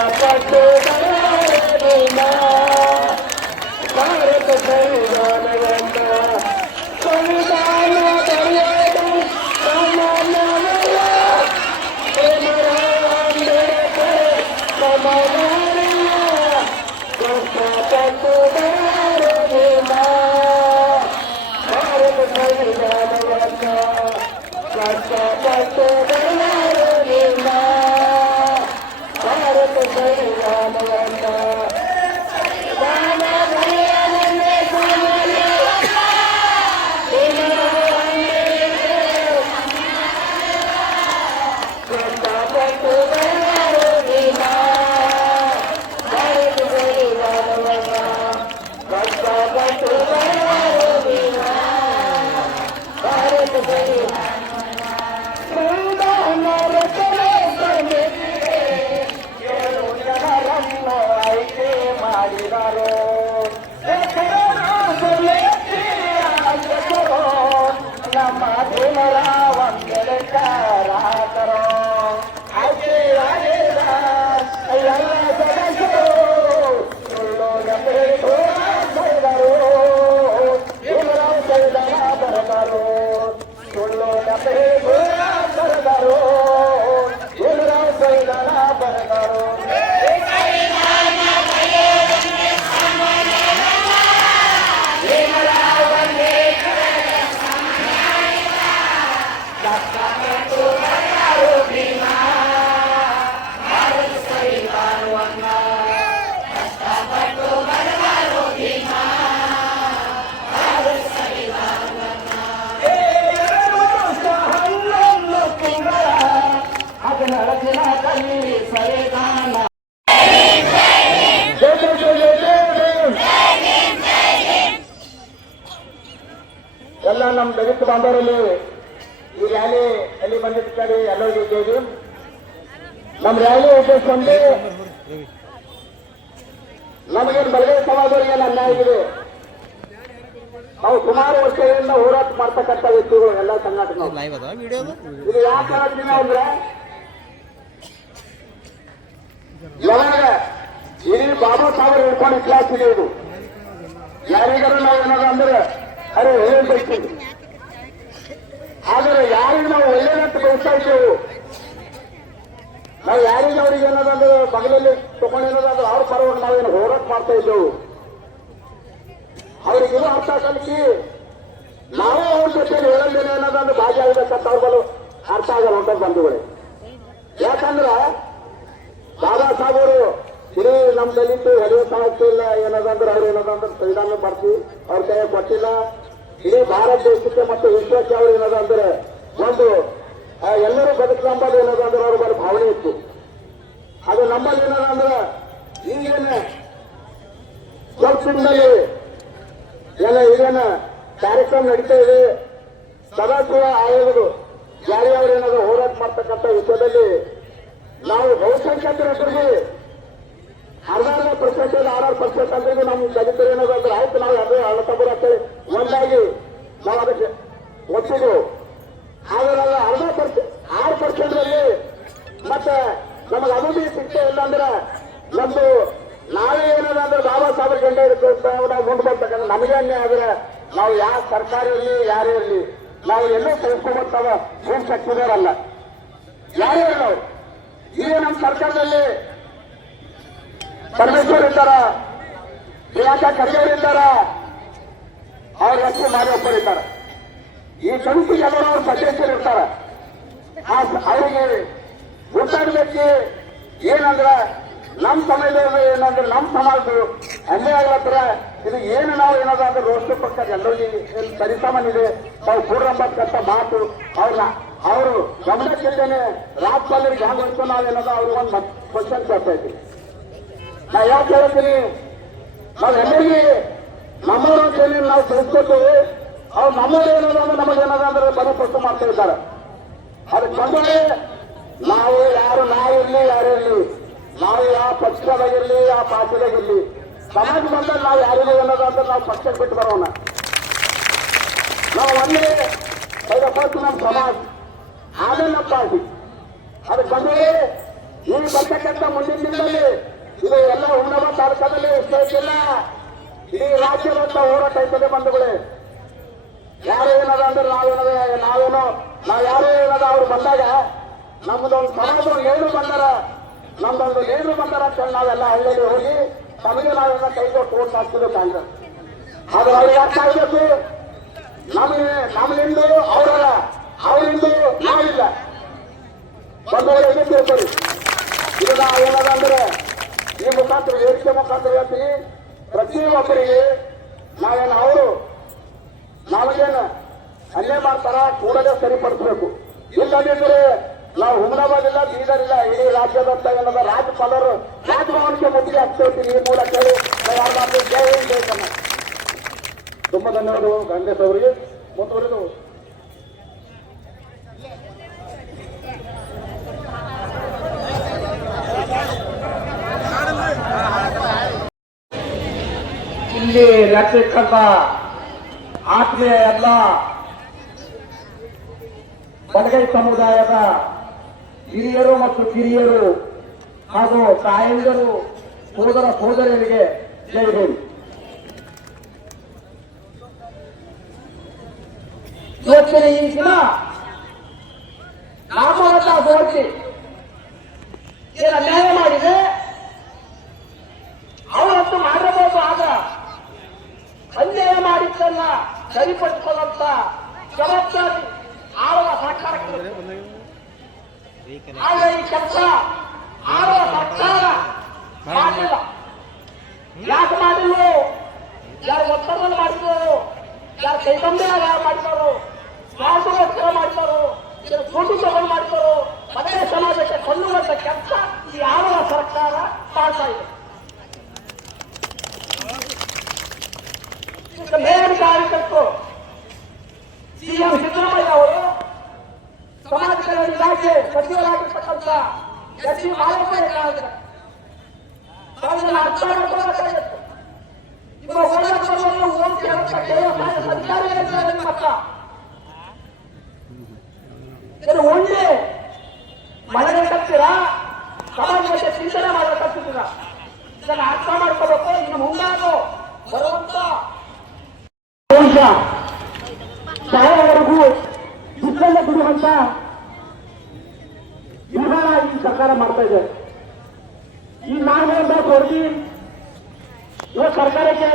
ಕಷ್ಟಪಟ್ಟು ಬರಲಿಲ್ಲ ಭಾರತ ಸಂವಿಧಾನವನ್ನ ಸಂವಿಧಾನ ಬರೆಯೋದು ಸಾಮಾನ್ಯವಲ್ಲ ಅಂಬೇಡ್ಕರ್ ಸಮಾನವಿಲ್ಲ ಕಷ್ಟಪಟ್ಟು ಬರಲಿಲ್ಲ ಭಾರತ ಸಂವಿಧಾನವನ್ನ ಕಷ್ಟಪಟ್ಟು ಬರಲಿಲ್ಲ ಭಾರತ ಸಂವಿಧಾನವನ್ನ ನಮ್ಮ ದೇವರ ವಂದನೆಕಾರಾದರು ಎಲ್ಲ ಸದಸ್ಯರು ಸುಳ್ಳೋಗ ಬರೆದರು ದೇವರಾವ್ ಸಂವಿಧಾನ ಬರೆದರು ಸುಳ್ಳೋಗ ಬರೆದರು ದೇವರಾವ್ ಸಂವಿಧಾನ ಬರೆದರು ಎಲ್ಲ ನಮ್ಮ ದಲಿತ ಬಾಂಧವರಲ್ಲಿ ಈ ರ್ಯಾಲಿ ಅಲ್ಲಿ ಬಂದಿದ್ದ ಕಡೆ ಎಲ್ಲರಿಗೂ ಇದ್ದೇವೆ. ನಮ್ಮ ರ್ಯಾಲಿ ಉದ್ದೇಶಿಸಿಕೊಂಡು ನಮಗೇನು ಬೆಳಗಾವಿ ಸಮಾಜದವರಿಗೇನು ಅನ್ಯಾಯ ಆಗಿದೆ. ನಾವು ಸುಮಾರು ವರ್ಷಗಳಿಂದ ಹೋರಾಟ ಮಾಡ್ತಕ್ಕಂಥ ವ್ಯಕ್ತಿಗಳು ಎಲ್ಲ ಸಂಘಟನೆ. ಇದು ಯಾಕೆ ಹೇಳ್ತೀನಿ ಅಂದ್ರೆ ಯಾವಾಗ ಇಡೀ ಬಾಬಾ ಸಾಹೇಬರು ಹಿಡ್ಕೊಂಡು ಕ್ಲಾಸ್ ಇದೆ. ಇದು ಯಾರಿಗಾರು ನಾವು ಏನಾದ್ರು ಅಂದ್ರೆ ಅರೆ ಹೇಳ್ಬೇಕು, ಆದರೆ ಯಾರಿಗೆ ನಾವು ಒಳ್ಳೆಯದಂತ ಬಯಸ್ತಾ ಇದ್ದೇವೆ, ನಾವು ಯಾರಿಗೆ ಅವ್ರಿಗೆ ಏನದಂದ್ರೆ ಬಗಲಲ್ಲಿ ತಗೊಂಡೇನದಂದ್ರೆ ಅವ್ರ ಪರವಾಗಿ ನಾವೇನು ಹೋರಾಟ ಮಾಡ್ತಾ ಇದ್ದೇವೆ. ಅವ್ರಿಗಿನ್ನೂ ಅರ್ಥ ಕಲಿಸಿ ನಾವು ಅವ್ರ ಜೊತೆ ಹೇಳಲ್ದೇನೆ ಏನದಂದ್ರೆ ಭಾಗಿಯಾಗಬೇಕಂತ ಅವ್ರ ಬಲು ಅರ್ಥ ಆಗಲ್ಲ ಅಂತ ಬಂಧುಗಳೇ. ಯಾಕಂದ್ರೆ ಬಾಬಾ ಸಾಹೇಬರು ಇಡೀ ನಮ್ಮ ದಲಿತ ಎಳೆಯ ಸಮಸ್ಯೆ ಇಲ್ಲ ಏನದಂದ್ರೆ ಅವ್ರು ಏನದಂದ್ರೆ ಸಂವಿಧಾನ ಬರ್ತಿ ಅವ್ರ ಕೈ ಕೊಟ್ಟಿಲ್ಲ. ಇಡೀ ಭಾರತ ದೇಶಕ್ಕೆ ಮತ್ತು ವಿಶ್ವಕ್ಕೆ ಅವ್ರು ಏನದಂದ್ರೆ ಒಂದು ಎಲ್ಲರೂ ಬದುಕಂಬದು ಏನದಂದ್ರೆ ಅವ್ರ ಬರೋ ಭಾವನೆ ಇತ್ತು. ಅದು ನಮ್ಮಲ್ಲಿ ಏನದಂದ್ರೆ ಈಗೇನೆ ಸ್ವಲ್ಪ ದಿನದಲ್ಲಿ ಈಗೇನ ಕಾರ್ಯಕ್ರಮ ನಡೀತಾ ಇದೆ. ಸದಾಶಿವ ಆಯೋಗಗಳು ಯಾರ್ಯಾವ್ರು ಏನಾದ್ರು ಹೋರಾಟ ಮಾಡ್ತಕ್ಕಂಥ ವಿಷಯದಲ್ಲಿ ನಾವು ಬಹುಸಂಖ್ಯಾತರಿಗೆ 16% 6% ಅಂದ್ರೆ ನಮ್ಮ ದಲಿತರು ಏನಾದ್ರು ಆಯ್ತು ನಾವು ಅದೇ ಅಳತಬ್ಬರು ಅಂತೇಳಿ ಒಂದಾಗಿ ನಾವು ಅದಕ್ಕೆ ಒಪ್ಪಿದ್ರು. ಆದರೆ 6%ರಲ್ಲಿ ಮತ್ತೆ ನಮಗೆ ಅಭಿವೃದ್ಧಿ ಸಿಗ್ತಾ ಇಲ್ಲ ಅಂದ್ರೆ ನಮ್ದು ನಾವೇ ಏನದಂದ್ರೆ ಬಾಬಾ ಸಾಹೇಬ್ ಗಂಡ ಇರುತ್ತೆ ನಾವು ಮುಂದೆ ಬರ್ತಕ್ಕಂಥ ನಮಗೆ ಅನ್ಯಾಯ ಆದ್ರೆ ನಾವು ಯಾವ ಸರ್ಕಾರ ಇರಲಿ ಯಾರೇ ಇರಲಿ ನಾವು ಎಲ್ಲೋ ಕಳ್ಕೊಂಡ್ಬರ್ತಾವ ಭೂಮಿ ಶಕ್ತಿದಾರಲ್ಲ ಯಾರೇ ಇರಲ್ಲ. ನಾವು ಈಗ ನಮ್ಮ ಸರ್ಕಾರದಲ್ಲಿ ಪರಮೇಶ್ವರ್ ಇದ್ದಾರ, ಪ್ರಿಯಾಂಕಾ ಖರ್ಗೆ ಇದ್ದಾರ, ಅವ್ರ ಹೆಸರು ಮಾಡಿ ಒಬ್ಬರಿದ್ದಾರೆ. ಈ ಸಮಿತಿಗೆ ಎಲ್ಲರೂ ಅವ್ರ ಸದಸ್ಯರು ಇರ್ತಾರ. ಅವರಿಗೆ ಗೊತ್ತಾಗಬೇಕು ಏನಂದ್ರೆ ನಮ್ಮ ಸಮಯದಲ್ಲಿ ಏನಂದ್ರೆ ನಮ್ಮ ಸಮಾಜ ಅನ್ಯಾಯ ಆಗ್ಲತ್ರ ಇದು ಏನು ನಾವು ಏನಾದ್ರು ಅಂದ್ರೆ ರೋಷ ಪ್ರಕಾರ ಎಲ್ಲರಿಗೂ ಪರಿಸಾಮಾನ್ಯ ಇದೆ. ನಾವು ಕೂಡ್ರಂಬಕ್ಕಂತ ಮಾತು ಅವ್ರನ್ನ ಅವರು ಗಮನಕ್ಕಿದ್ದೇನೆ ರಾಜ್ಯಪಾಲರಿಗೆ ಹ್ಯಾಂಗ ಹೊಡ್ತು ನಾವೇನದ ಅವ್ರಿಗೆ ಒಂದು ಕ್ವಶನ್ ಕೇಳ್ತಾ ಇದ್ದೀವಿ. ನಾ ಯಾಕೆ ಹೇಳ್ತೀನಿ, ನಾವು ಎಲ್ಲರಿಗೆ ನಮ್ಮವ್ರ ಅಂತೇಳಿ ನಾವು ತಿಳಿಸ್ಕೊತೀವಿ. ಅವ್ರು ನಮ್ಮವ್ರು ಏನದ ಅಂದ್ರೆ ನಮಗೇನದ ಅಂದ್ರೆ ಬಲಪಟ್ಟು ಮಾಡ್ತಾ ಇದ್ದಾರೆ. ಅದಕ್ಕೆ ಬಂದರೆ ನಾವು ಯಾರು ನಾವಿರ್ಲಿ ಯಾರೇ ಇರಲಿ, ನಾವು ಯಾವ ಪಕ್ಷದಾಗಿರ್ಲಿ ಯಾವ ಪಾರ್ಟಿದಾಗಿರ್ಲಿ, ಸಮಾಜ ಬಂದಾಗ ನಾವು ಯಾರಿಗೂ ಏನದ ಅಂದ್ರೆ ನಾವು ಪಕ್ಷಕ್ಕೆ ಬಿಟ್ಟು ಬರೋಣ. ನಾವು ಒಂದೇ ಫಸ್ಟ್ ನಮ್ಮ ಸಮಾಜ ಆಮೇಲೆ ನಮ್ಮ ಪಾರ್ಟಿ. ಅದಕ್ಕೆ ಬಂದರೆ ಈ ಬರ್ತಕ್ಕಂಥ ಮುಂದಿನ ದಿನದಲ್ಲಿ ತಾಲೂಕಲ್ಲಿ ಇಲ್ಲ, ಇಡೀ ರಾಜ್ಯದಂತ ಹೋರಾಟ ಇರ್ತದೆ ಬಂಧುಗಳೇ. ಯಾರು ಏನದ ಅಂದ್ರೆ ನಾವ್ ಯಾರು ಏನದ ಅವ್ರು ಬಂದಾಗ ನಮ್ದೊಂದು ಸಮಾಜದೊಂದು ನೇರು ಬಂದಾರ, ನಮ್ದೊಂದು ನೇರು ಬಂದಾರ ಅಂತ ಹೇಳಿ ನಾವೆಲ್ಲ ಹಳ್ಳಿಯಲ್ಲಿ ಹೋಗಿ ತಮಗೆ ನಾವೆಲ್ಲ ಕೈಗೊಟ್ಟು ಓಟ್ ಹಾಕ್ತಿದ್ದೆ ಕಾಂಗ್ರೆಸ್. ಆದ್ರೆ ಅವ್ರಿಗೆ ಅರ್ಥ ಆಗ್ಬೇಕು, ನಮ್ಮಿಂದು ಅವರಲ್ಲ, ಅವರಿಂದು ನಾವಿಲ್ಲ. ಬಂದವರು ಹೇಗೆ ತಿಳ್ಕೊಳ್ಳಿ. ಈಗ ಏನದ ಅಂದ್ರೆ ಈ ಮುಖಾಂತರ ವೇದಿಕೆ ಮುಖಾಂತರ ಹೇಳ್ತೀನಿ, ಪ್ರತಿಯೊಬ್ಬರಿಗೆ ನಾವೇನು ಅವರು ನಾವೇನು ಅಲ್ಲೇ ಮಾಡ್ತಾರ ಕೂಡಲೇ ಸರಿಪಡಿಸಬೇಕು. ಇಲ್ಲದಿದ್ರೆ ನಾವು ಹುಮನಾಬಾದ್ ಇಲ್ಲ, ಬೀದರ್ ಇಲ್ಲ, ಇಡೀ ರಾಜ್ಯದಂತ ಏನದ ರಾಜ್ಯಪಾಲರು ರಾಜಭವನಕ್ಕೆ ಮುತ್ತಿಗೆ ಹಾಕ್ತಿರ್ತೀವಿ. ಈ ಮೂಲಕ ಹೇಳಿ ಜೈ ಹಿಂದ್ ಜೈ ಕರ್ನಾಟಕ. ತುಂಬಾ ಧನ್ಯವಾದಗಳು ಕಾಂಗ್ರೆಸ್ ಅವರಿಗೆ. ಮುಂದುವರೆದು ಇಲ್ಲಿ ರಚಿಸಿಕೊಂಡ ಆತ್ಮೀಯ ಎಲ್ಲ ಬಲಗೈ ಸಮುದಾಯದ ಹಿರಿಯರು ಮತ್ತು ಕಿರಿಯರು ಹಾಗೂ ತಾಯಂದಿರು, ಸೋದರ ಸೋದರಿಯರಿಗೆ ಜೈ ಹಿಂದ್. ಇವತ್ತಿನ ಈ ದಿನ ನಾಮವತ ಹೋಗಿ ಏನು ಅನ್ಯಾಯ ಮಾಡಿದೆ ಅವರಂತೂ ಮಾಡಬಹುದು. ಆಗ ಅನ್ಯಾಯ ಮಾಡಿದ್ದನ್ನ ಸರಿಪಡಿಸಿಕೊಳ್ಳುವಂತ ಜವಾಬ್ದಾರಿ ಆಳುವ ಸರ್ಕಾರಕ್ಕೆ. ಆಗ ಈ ಕೆಲಸ ಆಳುವ ಸರ್ಕಾರ ಮಾಡಿಲ್ಲ. ಯಾಕೆ ಮಾಡಿಲ್ಲ? ಯಾರು ಒತ್ತಡದಲ್ಲಿ ಮಾಡಿದವರು, ಯಾರು ಕೈಗೊಂಬೆಯಾಗ ಮಾಡಿದವರು, ಸ್ವಾರ್ಥಗೋಸ್ಕರ ಮಾಡಿದವರು, ದುಡ್ಡು ತಗೊಂಡು ಮಾಡಿದವರು, ಮನೆ ಸಮಾಜಕ್ಕೆ ಕೊಳ್ಳುವಂತ ಕೆಲಸ ಈ ಆಳುವ ಸರ್ಕಾರ ಮಾಡ್ತಾ ಇದೆ. ಮೇಲಿನ ಕಾರ್ಯಕರ್ತರು ಸಿಎಂ ಸಿದ್ದರಾಮಯ್ಯ ಅವರು ಸಮಾಜ ಕಲ್ಯಾಣ ಇಲಾಖೆ ಸಚಿವರಾಗಿರ್ತಕ್ಕಂಥ ಎಸ್ ಸಿ ಮಾಲಪ್ಪ ಅರ್ಥ ಮಾಡ್ಕೊಳ್ಳಬೇಕಾಗಿತ್ತು. ಇವಾಗ ಅಧಿಕಾರಿಗಳಿದ್ದಾರೆ ಮತ್ತ ಒಳ್ಳೆ ಮನೆಗೆ ಕಟ್ತೀರಾ, ಸಮಾಜಕ್ಕೆ ಚಿಂತನೆ ಮಾಡಬೇಕಂತಿದ್ದೀರಾ. ಇದನ್ನು ಅರ್ಥ ಮಾಡ್ಕೋಬೇಕು. ಇನ್ನು ಮುಂದಾಗೋ ಬರುವಂತ ಸಾಯವರೆಗೂ ದುಡ್ಡನ್ನ ಬಿಡುವಂತ ವಿಧಾನ ಈ ಸರ್ಕಾರ ಮಾಡ್ತಾ ಇದೆ. ಈ ನಾಗೇಂದ್ರ ಕೊಡ್ಗಿ ಇವತ್ತು ಸರ್ಕಾರಕ್ಕೆ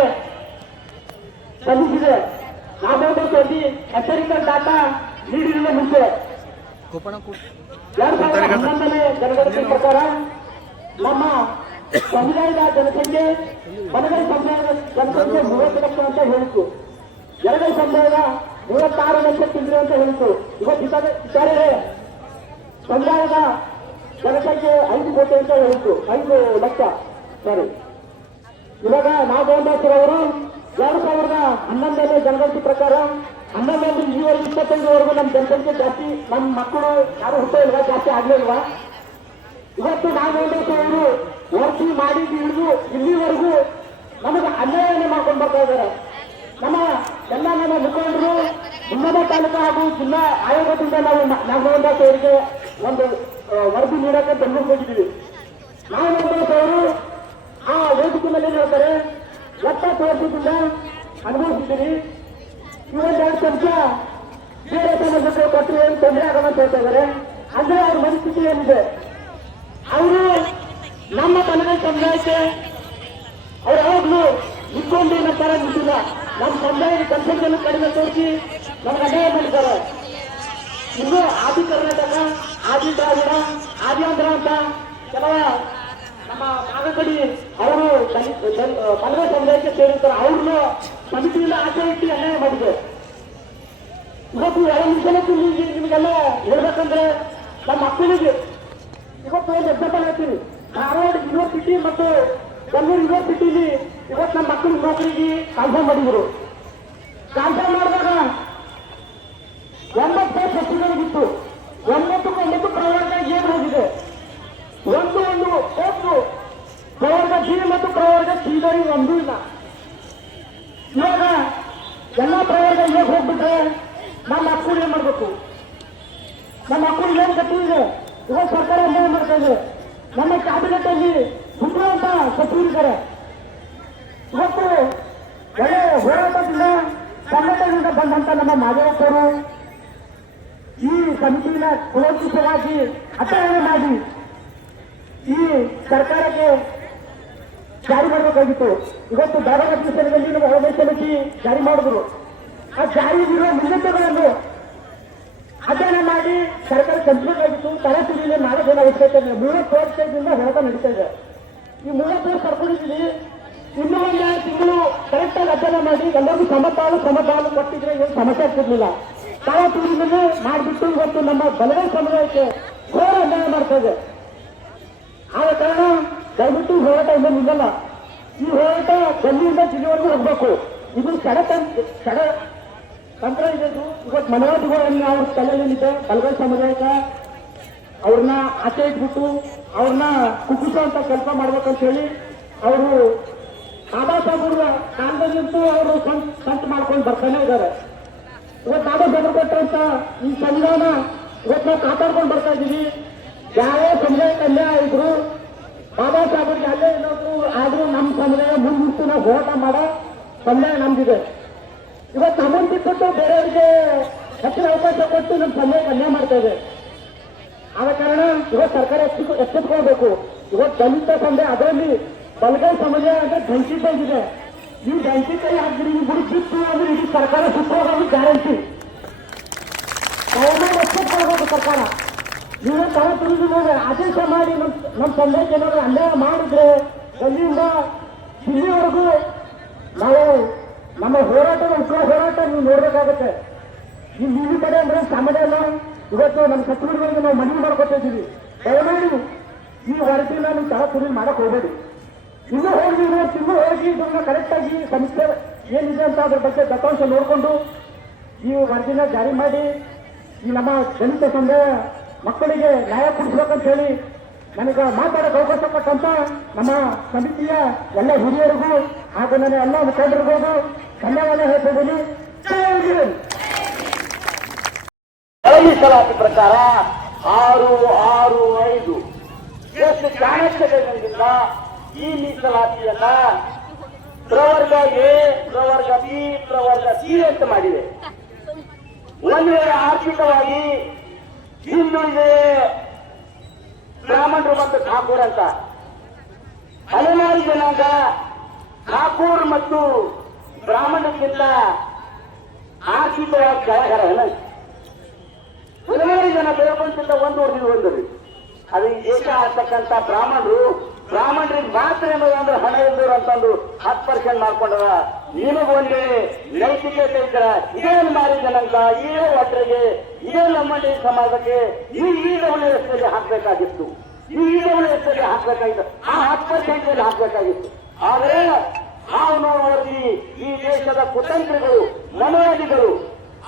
ಸಲ್ಲಿಸಿದೆ. ನಾಗೇಂದ್ರ ಕೊಡ್ಗಿ ಎಚ್ಚರಿಕಲ್ ಡಾಟಾ ನೀಡಿರುವ ಮುಂಚೆ 2011ನೇ ಜನಗಣತಿ ಪ್ರಕಾರ ನಮ್ಮ ಸಮುದಾಯದ ಜನಸಂಖ್ಯೆ ಬಲಗೈ ಸಮುದಾಯದ ಜನಸಂಖ್ಯೆ 30 ಲಕ್ಷ ಅಂತ ಹೇಳಿತ್ತು. ಎಡಗೈ ಸಮುದಾಯದ 36 ಲಕ್ಷ ತಿಂಗಳು ಅಂತ ಹೇಳಿತ್ತು. ಇವತ್ತಿದ್ದಾರೆ ಸಮುದಾಯದ ಜನಸಂಖ್ಯೆ 5 ಕೋಟಿ ಅಂತ ಹೇಳಿತ್ತು. 5 ಲಕ್ಷ ಸಾರಿ. ಇವಾಗ ನಾಗೇಂದ್ರ ಅವರು 2011ನೇ ಜನಗಣತಿ ಪ್ರಕಾರ 11 ಈವರೆಗೂ 25ವರೆಗೂ ನಮ್ಮ ಜನಸಂಖ್ಯೆ ಜಾಸ್ತಿ, ನಮ್ಮ ಮಕ್ಕಳು ಯಾರು ಹುಟ್ಟೋ ಇಲ್ವಾ, ಜಾಸ್ತಿ ಆಗ್ಲಿಲ್ವಾ. ಇವತ್ತು ನಾಗೇಂದ್ರ ಅವರು ವರದಿ ಮಾಡಿ ಹಿಡಿದು ಇಲ್ಲಿವರೆಗೂ ನಮಗೆ ಅನ್ಯಾಯವನ್ನು ಮಾಡ್ಕೊಂಡು ಬರ್ತಾ ಇದ್ದಾರೆ. ನಮ್ಮ ಮುಖಂಡರು ಹುಮನಾಬಾದ್ ತಾಲೂಕು ಹಾಗೂ ಜಿಲ್ಲಾ ಆಯೋಗದಿಂದ ನಾವು ನಾಗೇಂದ್ರ ಅವರಿಗೆ ಒಂದು ವರದಿ ನೀಡಕ್ಕೆ ಬೆಂಗಳೂರಿಗೆ ಹೋಗಿದ್ದೀವಿ. ನಾಗೇಂದ್ರ ಅವರು ಆ ವೇದಿಕೆ ಮೇಲೆ ಹೇಳ್ತಾರೆ, 70 ವರ್ಷದಿಂದ ಅನುಭವಿಸಿದ್ದೀವಿ, ಇವೊಂದೆರಡು ಸಂಖ್ಯ ಬೇರೆ ಸಮಾಜಕ್ಕೆ ಕೊಟ್ಟರೆ ಏನು ತೊಂದರೆ ಆಗೋದಂತ ಹೇಳ್ತಾ ಇದ್ದಾರೆ. ಅಂದ್ರೆ ಅವ್ರ ಪರಿಸ್ಥಿತಿ ಏನಿದೆ, ಅವರು ನಮ್ಮ ಬಲಗೈ ಸಮುದಾಯಕ್ಕೆ ಅವ್ರು ಯಾವಾಗಲೂ ಇಟ್ಕೊಂಡು ಏನಂತಾರ ನಿಂತಿಲ್ಲ. ನಮ್ಮ ಸಮುದಾಯದ ಜನಸಂಖ್ಯೆಯನ್ನು ಕಡಿಮೆ ತೋರಿಸಿ ನಮ್ಗೆ ಅನ್ಯಾಯ ಮಾಡಿದ್ದಾರೆ. ಇನ್ನು ಆದಿ ಕರ್ನಾಟಕ, ಆದಿ ದ್ರಾವಿಡ, ಆದಿ ಆಂಧ್ರ ಅಂತ ಕೆಲವ ನಮ್ಮ ನಾಗಕಡಿ ಅವರು ಬಲಗೈ ಸಮುದಾಯಕ್ಕೆ ಸೇರಿರ್ತಾರೆ. ಅವ್ರನ್ನ ಸಮಿತಿಯಿಂದ ಆಚೆ ಇಟ್ಟು ಅನ್ಯಾಯ ಮಾಡಿದೆ. ಇವತ್ತು 2 ನಿಮಿಷ ನಿಮಗೆಲ್ಲ ಹೇಳ್ಬೇಕಂದ್ರೆ ನಮ್ಮ ಮಕ್ಕಳಿಗೆ ಇವತ್ತು ಒಂದು ಎಕ್ಸಾಂಪಲ್ ಹೇಳ್ತೀನಿ. ಧಾರವಾಡ ಯೂನಿವರ್ಸಿಟಿ ಮತ್ತು ಬೆಂಗಳೂರು ಯೂನಿವರ್ಸಿಟಿಲಿ ಇವತ್ತು ನಮ್ಮ ಮಕ್ಕಳಿಗೆ ನೌಕರಿಗೆ ಕಾನ್ಫರ್ಮ್ ಮಾಡಿದ್ರು. ಕಾನ್ಫರ್ಮ್ ಮಾಡಿದಾಗ 90 ಪೋಸ್ಟ್ಗಳಿಗಿತ್ತು. 9 ಪ್ರವರ್ಗ ಏನು ಹೋಗಿದೆ, ಒಂದು ಪೋಸ್ಟ್ ಪ್ರವರ್ಗ ಬಿ ಮತ್ತು ಪ್ರವರ್ಗ ಸಿದವರಿಗೆ ಒಂದೂ ಇಲ್ಲ. ಇವಾಗ ಎಲ್ಲ ಪ್ರವರ್ಗ ಹೇಗೆ ಹೋಗ್ಬಿಟ್ರೆ ನಮ್ಮ ಮಕ್ಕಳು ಏನ್ ಮಾಡ್ಬೇಕು? ನಮ್ಮ ಮಕ್ಕಳು ಏನ್ ಕಟ್ಟಿದೆ? ಇವಾಗ ಸರ್ಕಾರ ಅನ್ಯಾಯ ಮಾಡ್ತಾ ಇದೆ. ನಮ್ಮ ಕ್ಯಾಬಿನೆಟ್ ಅಲ್ಲಿ ಅಂತ ಸಚಿವರಿದ್ದಾರೆ, ಬಂದಂತ ನಮ್ಮ ಮಾದೇವಪ್ಪರು ಈ ಸಮಿತಿನ ಕೂಲಂಕುಷವಾಗಿ ಅಧ್ಯಯನ ಮಾಡಿ ಈ ಸರ್ಕಾರಕ್ಕೆ ಜಾರಿ ಮಾಡಬೇಕಾಗಿತ್ತು. ಇವತ್ತು ಬೆಳಗಾವಿ ವಿಷಯದಲ್ಲಿ ನಮ್ಮ ಹೊರಗೆ ಸಮಿತಿ ಜಾರಿ ಮಾಡಿದ್ರು. ಆ ಜಾರಿಗಿರುವ ಮುನ್ನಡೆಗಳನ್ನು ಅಧ್ಯಯನ ಮಾಡಿ ಸರ್ಕಾರ ಕಲ್ಪಿಸಬೇಕಾಗಿತ್ತು. ತರಾತುರಿಯಲ್ಲಿ ಮಾಡೋದೇನು ಅವಶ್ಯಕತೆ ಇಲ್ಲ. 30 ವರ್ಷದಿಂದ ಹೋರಾಟ ನಡೀತಾ ಇದೆ. ಈ 30 ವರ್ಷ ಕರ್ಕೊಂಡಿದ್ದೀವಿ. ಇನ್ನೂ ಒಂದು ತಿಂಗಳು ಕರೆಕ್ಟಾಗಿ ಅಧ್ಯಯನ ಮಾಡಿ ಎಲ್ಲರಿಗೂ ಸಮಪಾಲು ಕೊಟ್ಟಿದ್ರೆ ಏನು ಸಮಸ್ಯೆ ಆಗ್ತಿರ್ಲಿಲ್ಲ. ತರಾತುರಿನಲ್ಲಿ ಮಾಡಿಬಿಟ್ಟು ಇವತ್ತು ನಮ್ಮ ಬಲಗೈ ಸಮುದಾಯಕ್ಕೆ ಘೋರ ಅನ್ಯಾಯ ಮಾಡ್ತಾ ಇದೆ. ಆದ ಕಾರಣ ದಯವಿಟ್ಟು ಹೋರಾಟ ಇಂದ ನಿಲ್ಲಲ್ಲ. ಈ ಹೋರಾಟ ಗಲ್ಲಿಯಿಂದ ಜಿಲ್ಲೆವರೆಗೂ ಹೋಗ್ಬೇಕು. ಇದು ತಂತ್ರ ಇದೆ. ಇವತ್ತು ಮನೋಧಿಗಳನ್ನು ಅವ್ರ ತಲೆಯಲ್ಲಿದೆ ಬಲಗೈ ಸಮುದಾಯಕ್ಕೆ ಅವ್ರನ್ನ ಆಚೆ ಇಟ್ಬಿಟ್ಟು ಅವ್ರನ್ನ ಕುಗ್ಗಿಸುವಂತ ಕೆಲಸ ಮಾಡ್ಬೇಕಂತ ಹೇಳಿ ಅವರು ಬಾಬಾ ಸಾಹೇಬ್ರ ಕಾಲದಲ್ಲಿಂತೂ ಅವರು ಸಂತ ಮಾಡ್ಕೊಂಡು ಬರ್ತಾನೆ ಇದ್ದಾರೆ. ಇವತ್ತು ಬಾಬಾ ಸಾಹೇಬ್ರು ಕೊಟ್ಟಂತ ಈ ಸಂವಿಧಾನ ಇವತ್ತು ನಾವು ಕಾಪಾಡ್ಕೊಂಡು ಬರ್ತಾ ಇದ್ದೀವಿ. ಯಾವ ಸಮುದಾಯಕ್ಕೆ ಅನ್ಯಾಯ ಇದ್ರು ಬಾಬಾ ಸಾಹೇಬ್ರಿಗೆ ಅಲ್ಲೇ ಇರೋದು ಆದ್ರೂ ನಮ್ಮ ಸಮುದಾಯ ಮುಂದಿಟ್ಟು ನಾವು ಹೋರಾಟ ಮಾಡೋ ಸಮುದಾಯ ನಮ್ದಿದೆ. ಇವತ್ತು ಅಮೌಂಟ್ ಕೊಟ್ಟು ಬೇರೆಯವರಿಗೆ ಹೆಚ್ಚಿನ ಅವಕಾಶ ಕೊಟ್ಟು ನಮ್ಮ ಸಮುದಾಯಕ್ಕೆ ಅನ್ಯಾಯ ಮಾಡ್ತಾ ಇದೆ. ಆದ ಕಾರಣ ಇವತ್ತು ಸರ್ಕಾರ ಎಚ್ಚೆತ್ಕೊಳ್ಬೇಕು. ಇವತ್ತು ದಲಿತ ಸಮುದಾಯ ಅದರಲ್ಲಿ ಬಲಗೈ ಸಮುದಾಯ ಅಂದ್ರೆ ದಂಚಿ ಇದೆ. ಈ ದಂಚಿ ಕೈ ಹಾಕಿದ್ರೆ ಈ ಗುಡಿ ಬಿಟ್ಟು ಅಂದ್ರೆ ಇಡೀ ಸರ್ಕಾರ ಸುತ್ತೋಗೋದು ಗ್ಯಾರಂಟಿ. ದಯಮಾಡಿ ಎಚ್ಚೆತ್ಕೊಳ್ಬೇಕು ಸರ್ಕಾರ. ನೀವು ತರ ತುಳಿದು ನೋಡಿ ಆದೇಶ ಮಾಡಿ ನಮ್ಮ ಸಮುದಾಯಕ್ಕೆ ಏನಾದ್ರು ಅನ್ಯಾಯ ಮಾಡಿದ್ರೆ ಗಲ್ಲಿಯಿಂದ ದಿಲ್ಲಿವರೆಗೂ ನಾವು ನಮ್ಮ ಹೋರಾಟದ ಉಗ್ರ ಹೋರಾಟ ನೀವು ನೋಡ್ಬೇಕಾಗತ್ತೆ. ಈ ನೀಲಿ ಕಡೆ ಅಂದ್ರೆ ಸಾಮಾನ್ಯ ಅಲ್ಲ. ಇವತ್ತು ನಮ್ಮ ಸಚಿವರುಗಳಿಗೆ ನಾವು ಮನವಿ ಮಾಡ್ಕೊತಾ ಇದ್ದೀವಿ. ದಯಮಾಡಿ ಈ ವರದಿನ ನೀವು ತರ ತುಳಿ ಮಾಡಕ್ ಹೋಗಬೇಡಿ. ಇನ್ನೂ ಹೋಗಿ ಇದನ್ನ ಕರೆಕ್ಟಾಗಿ ಸಮಸ್ಯೆ ಏನಿದೆ ಅಂತ ಅದ್ರ ಬಗ್ಗೆ ದತ್ತಾಂಶ ನೋಡಿಕೊಂಡು ಈ ವರದಿನ ಜಾರಿ ಮಾಡಿ ಈ ನಮ್ಮ ದಲಿತ ಸಮುದಾಯ ಮಕ್ಕಳಿಗೆ ನ್ಯಾಯ ಕೊಡಿಸ್ಬೇಕಂತ ಹೇಳಿ ನನಗೆ ಮಾತಾಡೋಕೆ ಅವಕಾಶ ಕೊಟ್ಟಂತ ನಮ್ಮ ಸಮಿತಿಯ ಎಲ್ಲ ಹಿರಿಯರಿಗೂ ಹಾಗೂ ನನ್ನ ಎಲ್ಲ ಮುಖಂಡರಿಗೂ ಧನ್ಯವಾದ ಹೇಳ್ತಿದ್ದೀನಿ. ಮೀಸಲಾತಿ ಪ್ರಕಾರ 665 ಎಷ್ಟು ಚಾಣಕ್ಯದಿಂದ ಈ ಮೀಸಲಾತಿಯನ್ನ ಪ್ರವರ್ಗ ಎ, ಪ್ರವರ್ಗ ಬಿ, ಪ್ರವರ್ಗ ಸಿ ಅಂತ ಮಾಡಿದೆ. ಒಂದು ವೇಳೆ ಆರ್ಥಿಕವಾಗಿ ಹಿಂದುಳಿದೆ ಬ್ರಾಹ್ಮಣರು ಮತ್ತು ಠಾಕೂರ್ ಅಂತ ಹಲವಾರು ಜನಾಂಗ ಠಾಕೂರ್ ಮತ್ತು ಬ್ರಾಹ್ಮಣಕ್ಕಿಂತ ಆರ್ಥಿಕವಾಗಿ ಕೆಳಗರ ಹಲವಾರು ಜನ ಬೆಳಕೊಂತಿಂದ ಒಂದು ವರ್ಷದ ಒಂದರಿ ಅದು ಏಕ ಆಗ್ತಕ್ಕಂಥ ಬ್ರಾಹ್ಮಣರಿಗೆ ಮಾತ್ರ ಏನಂದ್ರೆ ಹಣ ಎಂದೂರು ಅಂತಂದು 10% ಮಾಡ್ಕೊಂಡವ. ನಿಮಗೊಂದು ನೈತಿಕತೆ ಇದ್ರ ಇದೇನು ಮಾರಿ ಜನಾಂಗ ಇದೇ ಒಟ್ಟರಿಗೆ ಇದೇ ನಮ್ಮಲ್ಲಿ ಸಮಾಜಕ್ಕೆ ಈ ಡಬ್ಲ್ಯೂಎಸ್ ಹಾಕ್ಬೇಕಾಗಿತ್ತು. ಈ ಡಬ್ಲ್ಯೂಎಸ್ ಹಾಕ್ಬೇಕಾಗಿತ್ತು. ಆ 10% ಹಾಕ್ಬೇಕಾಗಿತ್ತು. ಆದ್ರೆ ನಾವು ವರದಿ ಈ ದೇಶದ ಕುತಂತ್ರಿಗಳು ಮನೋವಾದಿಗಳು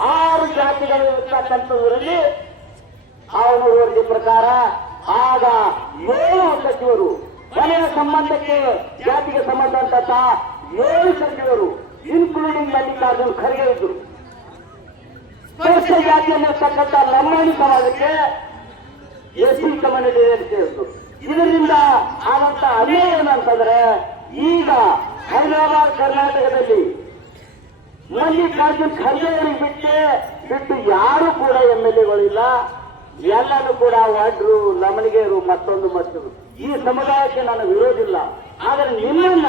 6 ಜಾತಿಗಳು ಇರ್ತಕ್ಕಂಥದ್ರಲ್ಲಿ ಅವನು ವರದಿ ಪ್ರಕಾರ ಆಗ 7 ಸಚಿವರು ಮನೆಯ ಸಂಬಂಧಕ್ಕೆ ಜಾತಿಗೆ ಸಂಬಂಧಪಟ್ಟ 7 ಸಚಿವರು ಇನ್ಕ್ಲೂಡಿಂಗ್ ಮಲ್ಲಿಕಾರ್ಜುನ್ ಖರ್ಗೆ ಇದ್ರು. ಸ್ಪರ್ಶ ಜಾತಿಯಲ್ಲಿರ್ತಕ್ಕಂಥ ಲಂಬಾಣಿ ಸಮಾಜಕ್ಕೆ ಎಸ್ಸಿ ಕಮ್ಯುನಿಟಿ ಸೇರಿದ್ರು. ಇದರಿಂದ ಆದಂತ ಅನ್ಯಾಯ ಏನಂತಂದ್ರೆ ಈಗ ಹೈದರಾಬಾದ್ ಕರ್ನಾಟಕದಲ್ಲಿ ಮಲ್ಲಿಕಾರ್ಜುನ್ ಖರ್ಗೆ ಅವರಿಗೆ ಬಿಟ್ಟು ಯಾರು ಕೂಡ MLAಗಳಿಲ್ಲ. ಎಲ್ಲರೂ ಕೂಡ ವಡ್ರು, ಲಮಣಿಗೆಯರು, ಮತ್ತೊಂದು ಈ ಸಮುದಾಯಕ್ಕೆ ನಾನು ವಿರೋಧಿಲ್ಲ. ಆದರೆ ನಿಮ್ಮನ್ನ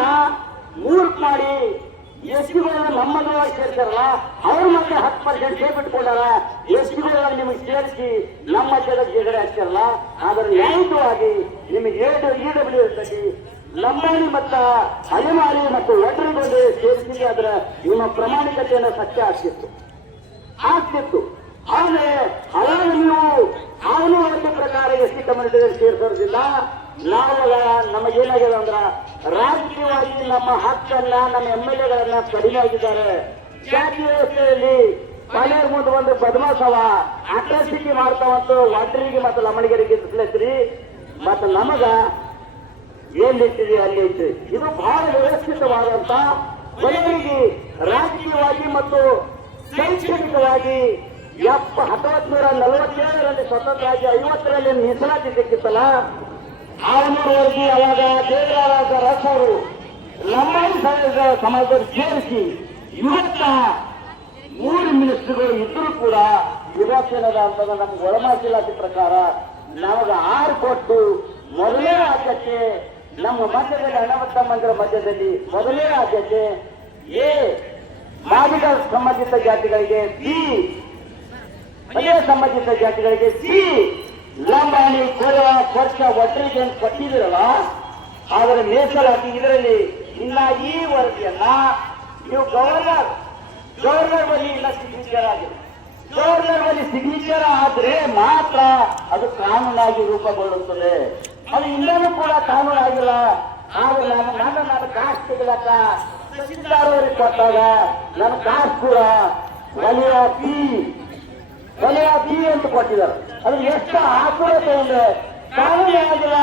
ಮೂರ್ಖ ಮಾಡಿ ಎಸ್ಟಿಗಳನ್ನು ನಮ್ಮದವಾಗಿ ಸೇರ್ತಾರಲ್ಲ ಅವ್ರ ಮತ್ತೆ 10% ಸೇರ್ಬಿಟ್ಕೊಂಡಾರ. ಎಸ್ಟಿಗಳನ್ನ ನಿಮಗೆ ಸೇರಿಸಿ ನಮ್ಮ ಮಧ್ಯದ ಜಗಡೆ ಹಾಕ್ತಾರಲ್ಲ. ಆದರೆ ನ್ಯಾಯಯುತವಾಗಿ ನಿಮಗೆ EWS ಲಂಬಾಣಿ ಮತ್ತ ಅಲೆಮಾರಿ ಮತ್ತು ಒಡ್ರಿಗೊಂದು ಸೇರಿಸಿ ಅದರ ನಿಮ್ಮ ಪ್ರಾಮಾಣಿಕತೆಯನ್ನು ಸತ್ಯ ಆಗ್ತಿತ್ತು. ಆದ್ರೆ ಅವಾಗ ನೀವು ಕಾನೂನು ಪ್ರಕಾರ ಎಸ್ಟಿ ಕಮ್ಯುನಿಟಿಗೆ ಸೇರಿಸೋದ್ರಿಂದ ನಾವಾಗ ನಮಗೇನಾಗಿದೆ ಅಂದ್ರ ರಾಜಕೀಯವಾಗಿ ನಮ್ಮ ಹಕ್ಕನ್ನ ನಮ್ಮ MLAಗಳನ್ನ ಕಡಿಮೆ ಆಗಿದ್ದಾರೆ. ಜಾತಿ ವ್ಯವಸ್ಥೆಯಲ್ಲಿ ಪಾಲೇರ್ ಮುಂದೆ ಒಂದು ಬದಮಾಸವ ಅಟ್ರಾಸಿಟಿ ಮಾಡ್ತಾವಂತ ಒಡ್ರಿಗೆ ಮತ್ತು ಲಮಣಿಗರಿಗೆ ಇರ್ಲೈತ್ರಿ. ಮತ್ತು ನಮಗ ಎಲ್ಲಿಟ್ಟಿದೆ ಅಲ್ಲಿ ಇಟ್ರಿ. ಇದು ಬಹಳ ವ್ಯವಸ್ಥಿತವಾದಂತ ಬಡವರಿಗೆ ರಾಜಕೀಯವಾಗಿ ಮತ್ತು ಶೈಕ್ಷಣಿಕವಾಗಿ 1947ರಲ್ಲಿ ಸ್ವತಂತ್ರ ಆಗಿ 50ರಲ್ಲಿ ಮೀಸಲಾತಿ ಸಿಕ್ಕಿತ್ತಲ್ಲ. ಅವನವರೆಗೆ ಅವಾಗ ದೇವರಾಜ ರಸವರು ಲಂಬಾಣಿ ಸಮಾಜದಲ್ಲಿ ಸೇರಿಸಿ ಇವತ್ತ 3 ಮಿನಿಸ್ಟರ್ಗಳು ಇದ್ರೂ ಕೂಡ ಇವತ್ತೇನದ ಅಂತಂದ್ರೆ ನಮ್ಗೆ ಒಳಮಾಸಿಲಾತಿ ಪ್ರಕಾರ ನಮಗೆ 6 ಕೊಟ್ಟು ಮೊದಲನೇ ಆದ್ಯತೆ ನಮ್ಮ ಮಧ್ಯದಲ್ಲಿ ಅಣ್ಣವತ್ತ ಮಂದಿರ ಮಧ್ಯದಲ್ಲಿ ಮೊದಲನೇ ಆದ್ಯತೆ ಎ ಮಾದಿಗ ಸಂಬಂಧಿತ ಜಾತಿಗಳಿಗೆ, ಬಿ ಮಹಿಳಾ ಸಂಬಂಧಿತ ಜಾತಿಗಳಿಗೆ, ಸಿ ಲಂಬಾಣಿ ಕೊರವ ಕೊರ್ಚ ಒಟ್ಟರಿಗೆ ಅಂತ ಕೊಟ್ಟಿದ್ದೀರಲ್ಲ ಆದರೆ ಮೀಸಲಾತಿ ಇದರಲ್ಲಿ ಇನ್ನ ಈ ವರದಿಯನ್ನ ನೀವು ಗವರ್ನರ್ ಬಳಿ ಇಲ್ಲ ಸಿಗ್ನೇಚರ್ ಆಗಿದೆ. ಗವರ್ನರ್ ಬಳಿ ಸಿಗ್ನೇಚರ್ ಆದ್ರೆ ಮಾತ್ರ ಅದು ಕಾನೂನಾಗಿ ರೂಪುಗೊಳ್ಳುತ್ತದೆ. ಅದು ಇನ್ನೂ ಕೂಡ ಕಾನೂನು ಆಗಿಲ್ಲ. ಆದ್ರೆ ನಾನು ಕಾಸ್ಟ್ ತೆಗಿಲಕ್ಕ ತಹಸೀಲ್ದಾರವರಿಗೆ ಕೊಟ್ಟಾಗ ನನ್ನ ಕಾಸ್ಟ್ ಕೂಡ ವಲಯ ಬಿ ಅಂತ ಕೊಟ್ಟಿದ್ದಾರೆ. ಅದು ಎಷ್ಟು ಆಕುರತೆ ಅಂದ್ರೆ ಕಾನೂನು ಆಗಿಲ್ಲ.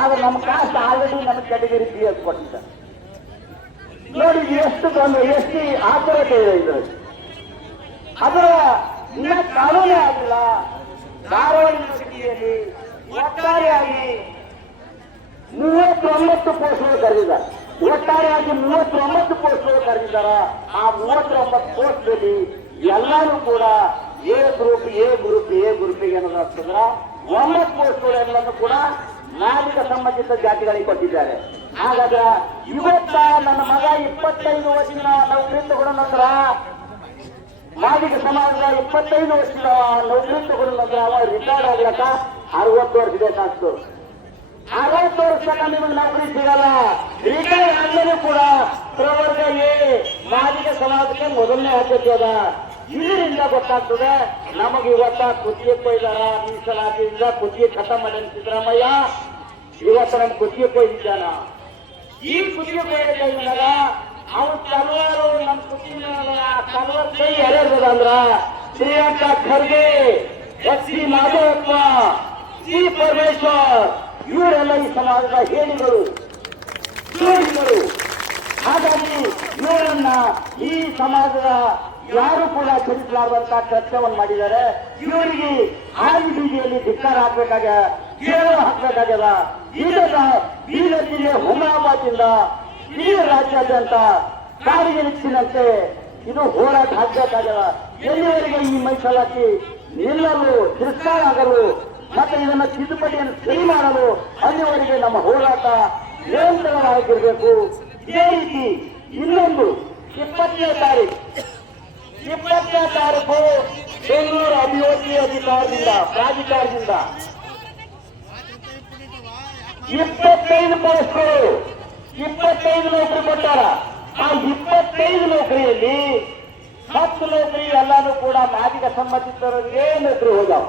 ಆದ್ರೆ ನಮ್ಮ ಕಾಸ್ಟ್ ಆಲ್ರೆಡಿ ನಮ್ಮ ಕ್ಯಾಟಗರಿ ಬಿ ಅಂತ ಕೊಟ್ಟಿದ್ದಾರೆ. ನೋಡಿ ಎಷ್ಟು ಆಕುರತೆ ಇದೆ ಇದರಲ್ಲಿ. ಅದರ ಇನ್ನ ಕಾನೂನೇ ಆಗಿಲ್ಲ. ಧಾರವಾಡ ಯೂನಿವರ್ಸಿಟಿಯಲ್ಲಿ ಒಟ್ಟಾರೆಯಾಗಿ 39 ಪೋಸ್ಟ್ಗಳು ಕರೆದಿದ್ದಾರೆ. ಒಟ್ಟಾರೆಯಾಗಿ 39 ಪೋಸ್ಟ್ಗಳು ಕರೆದಿದ್ದಾರ. ಆ 39 ಪೋಸ್ಟ್ನಲ್ಲಿ ಎಲ್ಲರೂ ಕೂಡ ಎ ಗ್ರೂಪಿಗೆ ಏನಂತಂದ್ರ 9 ಪೋಸ್ಟ್ಗಳು ಎಲ್ಲರೂ ಕೂಡ ನಾಗರಿಕ ಸಂಬಂಧಿತ ಜಾತಿಗಳಿಗೆ ಕೊಟ್ಟಿದ್ದಾರೆ. ಹಾಗಾದ್ರೆ ಇವತ್ತ ನನ್ನ ಮಗ 25 ವರ್ಷದ ನೌಕರಿ ತಗೊಂಡ್ರ ನಾಗರಿಕ ಸಮಾಜದ 25 ವರ್ಷದ ನೌಕರಿ ತಗೊಂಡ್ರ ಅವ ರಿಟೈರ್ಡ್ ಆಗ್ಲಕ್ಕ 60 ವರ್ಷ ಬೇಕಾಗ್ತು. 60 ವರ್ಷ ನಿಮಗೆ ನೌಕರಿ ಸಿಗಲ್ಲ. ರಿಟೈರ್ಡ್ ಆದ್ಮೇಲೆ ಕೂಡ ಪ್ರವರ್ಗ ಎ ನಾಗರಿಕ ಸಮಾಜಕ್ಕೆ ಮೊದಲನೇ ಆದ್ಯತೆ ಅದ. ಇದರಿಂದ ಗೊತ್ತಾಗ್ತದೆ ನಮಗೆ ಇವತ್ತ ಕುತ್ತಿಗೆ ಕೊಯ್ದಾರ ಮೀಸಲಾತಿಯಿಂದ ಕುತ್ತಿಗೆ ಖತಮ್ ಮಾಡಿ ಸಿದ್ದರಾಮಯ್ಯ ಇವತ್ತ ನಮ್ ಕುತ್ತಿಗೆ ಕೊಯ್ದಿದ್ದಾನ. ಈ ಕುತ್ತಿಗೆ ಕೊಯ್ದಾಗ ಅವ್ರು ತಲವಾರು ನಮ್ಮ ಕುತ್ತಿಗೆ ತಲವಾರು ಕೈ ಯಾರ್ಯಾರದ ಅಂದ್ರ ಪ್ರಿಯಾಂಕ ಖರ್ಗೆ, ಎಚ್.ಡಿ. ಮಾಧವಪ್ಪ, ಸಿ. ಪರಮೇಶ್ವರ್ ಇವರೆಲ್ಲ ಈ ಸಮಾಜದ ಹೇಳಿಗಳು. ಹಾಗಾಗಿ ಇವರನ್ನ ಈ ಸಮಾಜದ ಯಾರು ಕೂಡ ಚಲಿಸಲಾರದಂತ ಕೃತ್ಯವನ್ನು ಮಾಡಿದ್ದಾರೆ. ಇವರಿಗೆ ಆದಿ ಬೀದಿಯಲ್ಲಿ ಧಿಕ್ಕಾರ ಹಾಕಬೇಕಾಗ್ಯದ. ಈಗ ಬೀದರ್ ಜಿಲ್ಲೆ ಹುಮನಾಬಾದ್ದಿಂದ ಇಡೀ ರಾಜ್ಯಾದ್ಯಂತ ಕಾಡಿಗೆ ನಿಚ್ಚಿನಂತೆ ಇದು ಹೋರಾಟ ಹಾಕಬೇಕಾಗ್ಯದ. ಎಲ್ಲಿವರೆಗೆ ಈ ಮೀಸಲಾತಿ ನಿಲ್ಲಲು ತಿರಸ್ಕಾರ ಆಗಲು ಮತ್ತೆ ಇದನ್ನು ತಿದ್ದುಪಡಿಯನ್ನು ಸರಿ ಮಾಡಲು ಅಲ್ಲಿವರೆಗೆ ನಮ್ಮ ಹೋರಾಟ ನಿರಂತರವಾಗಿರಬೇಕು. ಇದೇ ರೀತಿ ಇನ್ನೊಂದು 20ನೇ ತಾರೀಕು ಬೆಂಗಳೂರು ಅಭಿವೃದ್ಧಿ ಪ್ರಾಧಿಕಾರದಿಂದ 25 ಪೋಸ್ಟ್ಗಳು 25 ನೌಕರಿ ಕೊಟ್ಟಾರ. ಆ 25 ನೌಕರಿಯಲ್ಲಿ 10 ನೌಕರಿ ಎಲ್ಲಾನು ಕೂಡ ಮಾದಿಗ ಸಂಬಂಧಿತರಿಗೆ ನೌಕರಿ ಹೋಗ್ಯಾವ.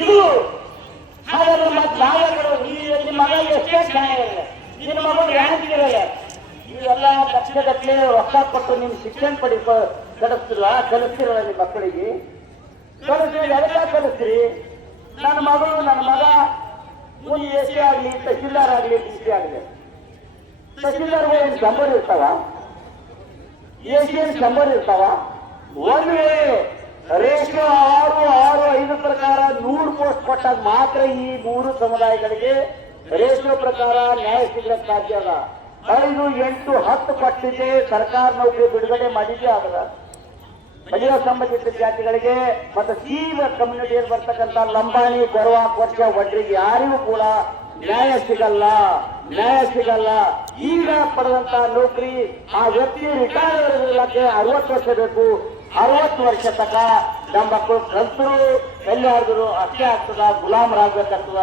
ಇದು ಹಾಗಾದ್ರೆ ಮತ್ತೆ ನಾವೆಲ್ಲರೂ ನಿಮ್ಮ ಮಗ ಎಷ್ಟೇ ಚೆನ್ನಾಗಿರಲ್ಲ, ನಿನ್ನ ಮಗಳು ರ್ಯಾಂಕ್ ಇರಲ್ಲ, ಇವೆಲ್ಲ ಲಕ್ಷಗಟ್ಟಲೆ ರೊಕ್ಕ ಕೊಟ್ಟು ನಿಮ್ ಶಿಕ್ಷಣ ಕಲಿಸ್ತಿರಲ್ಲ ನಿಮ್ಮ ಮಕ್ಕಳಿಗೆ. ಎಲ್ಲ ಕಲಿಸ್ತೀರಿ. ನನ್ನ ಮಗ ಒಂದು ಎಸಿ ಆಗ್ಲಿ, ತಹಸೀಲ್ದಾರ್ ಆಗ್ಲಿ, ಡಿ.ಸಿ ಆಗ್ಲಿ, ತಹಸೀಲ್ದಾರ್ಗಳು ಏನು ಶಂಬರ್ ಇರ್ತಾವ, ಎಸಿ ಏನು ಶಂಬರ್ ಇರ್ತಾವ. ಒಂದು ವೇಳೆ ರೇಷಿಯೋ 6:5 ಪ್ರಕಾರ 100 ಪೋಸ್ಟ್ ಕೊಟ್ಟಾಗ ಮಾತ್ರ ಈ 3 ಸಮುದಾಯಗಳಿಗೆ ರೇಷಿಯೋ ಪ್ರಕಾರ ನ್ಯಾಯ ಸಿಗಲಿಕ್ಕೆ ಸಾಧ್ಯ ಅದ. 5, 8, 10 ಕೊಟ್ಟಿದೆ ಸರ್ಕಾರ ನೌಕರಿ ಬಿಡುಗಡೆ ಮಾಡಿದ್ದೇ ಆಗದ. ಮಹಿಳಾ ಸಂಬಂಧಿತ ಜಾತಿಗಳಿಗೆ ಮತ್ತು ಸಿ ಕಮ್ಯುನಿಟಿಯಲ್ಲಿ ಬರ್ತಕ್ಕಂಥ ಲಂಬಾಣಿ ಕೊರವ ಕೊರ್ಚ ಒಡ್ರಿಗೆ ಯಾರಿಗೂ ಕೂಡ ನ್ಯಾಯ ಸಿಗಲ್ಲ. ಈಗ ಪಡೆದಂತ ನೌಕರಿ ಆ ವ್ಯಕ್ತಿ ರಿಟೈರ್ ಇರಲಿಕ್ಕೆ 60 ವರ್ಷ ಬೇಕು. 60 ವರ್ಷ ತನಕ ನಮ್ಮ ಮಕ್ಕಳು ಕಲ್ತರು ಎಲ್ಲಾದ್ರು ಅಷ್ಟೇ ಆಗ್ತದ, ಗುಲಾಮರಾಗಬೇಕಾಗ್ತದ.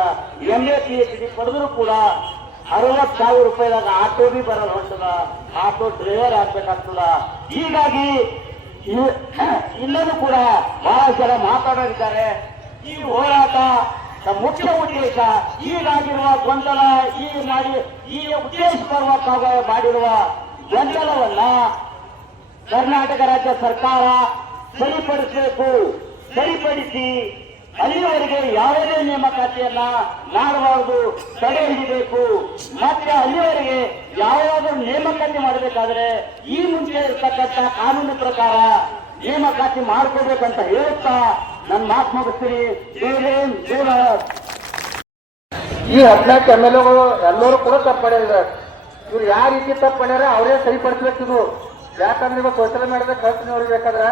MA PhD ಪಡೆದ್ರು ಕೂಡ 60,000 ರೂಪಾಯಿದಾಗ ಆಟೋ ಬಿ ಬರಲ್ಲ ಹೊಂಟದ, ಆಟೋ ಡ್ರೈವರ್ ಆಗ್ಬೇಕಾಗ್ತದ. ಹೀಗಾಗಿ ಇನ್ನೂ ಕೂಡ ಬಹಳ ಜನ ಮಾತಾಡಿದ್ದಾರೆ. ಈ ಹೋರಾಟ ಮುಖ್ಯ ಉದ್ದೇಶ ಈಗಾಗಿರುವ ಗೊಂದಲ ಈ ಉದ್ದೇಶಪೂರ್ವಕ ಮಾಡಿರುವ ಗೊಂದಲವನ್ನ ಕರ್ನಾಟಕ ರಾಜ್ಯ ಸರ್ಕಾರ ಸರಿಪಡಿಸಿ ಅಲ್ಲಿವರೆಗೆ ಯಾವುದೇ ನೇಮಕಾತಿಯನ್ನ ಮಾಡಬಾರದು, ತಡೆ ಹಿಡಿಬೇಕು. ಮತ್ತೆ ಅಲ್ಲಿವರೆಗೆ ಯಾವುದಾದ್ರೂ ನೇಮಕಾತಿ ಮಾಡಬೇಕಾದ್ರೆ ಈ ಮುಂಚೆ ಇರ್ತಕ್ಕಂಥ ಕಾನೂನು ಪ್ರಕಾರ ನೇಮಕಾತಿ ಮಾಡ್ಕೋಬೇಕಂತ ಹೇಳುತ್ತಾ ನನ್ನ ಮಾತು ಮುಗಿಸ್ತೀನಿ. ಈ 14 MLAಗಳು ಎಲ್ಲರೂ ಕೂಡ ತಪ್ಪು ಮಾಡಿದ್ದಾರೆ. ಇವ್ರು ಯಾವ ರೀತಿ ತಪ್ಪು ಮಾಡ್ಯಾರ ಅವರೇ ಸರಿಪಡಿಸ್ಬೇಕು. ಯಾಕಂದ್ರೆ ಇವತ್ತು ಕೌಶಲ್ಯ ಮಾಡಿದ್ರೆ ಖರ್ಚು ನೋಡ್ಬೇಕಾದ್ರೆ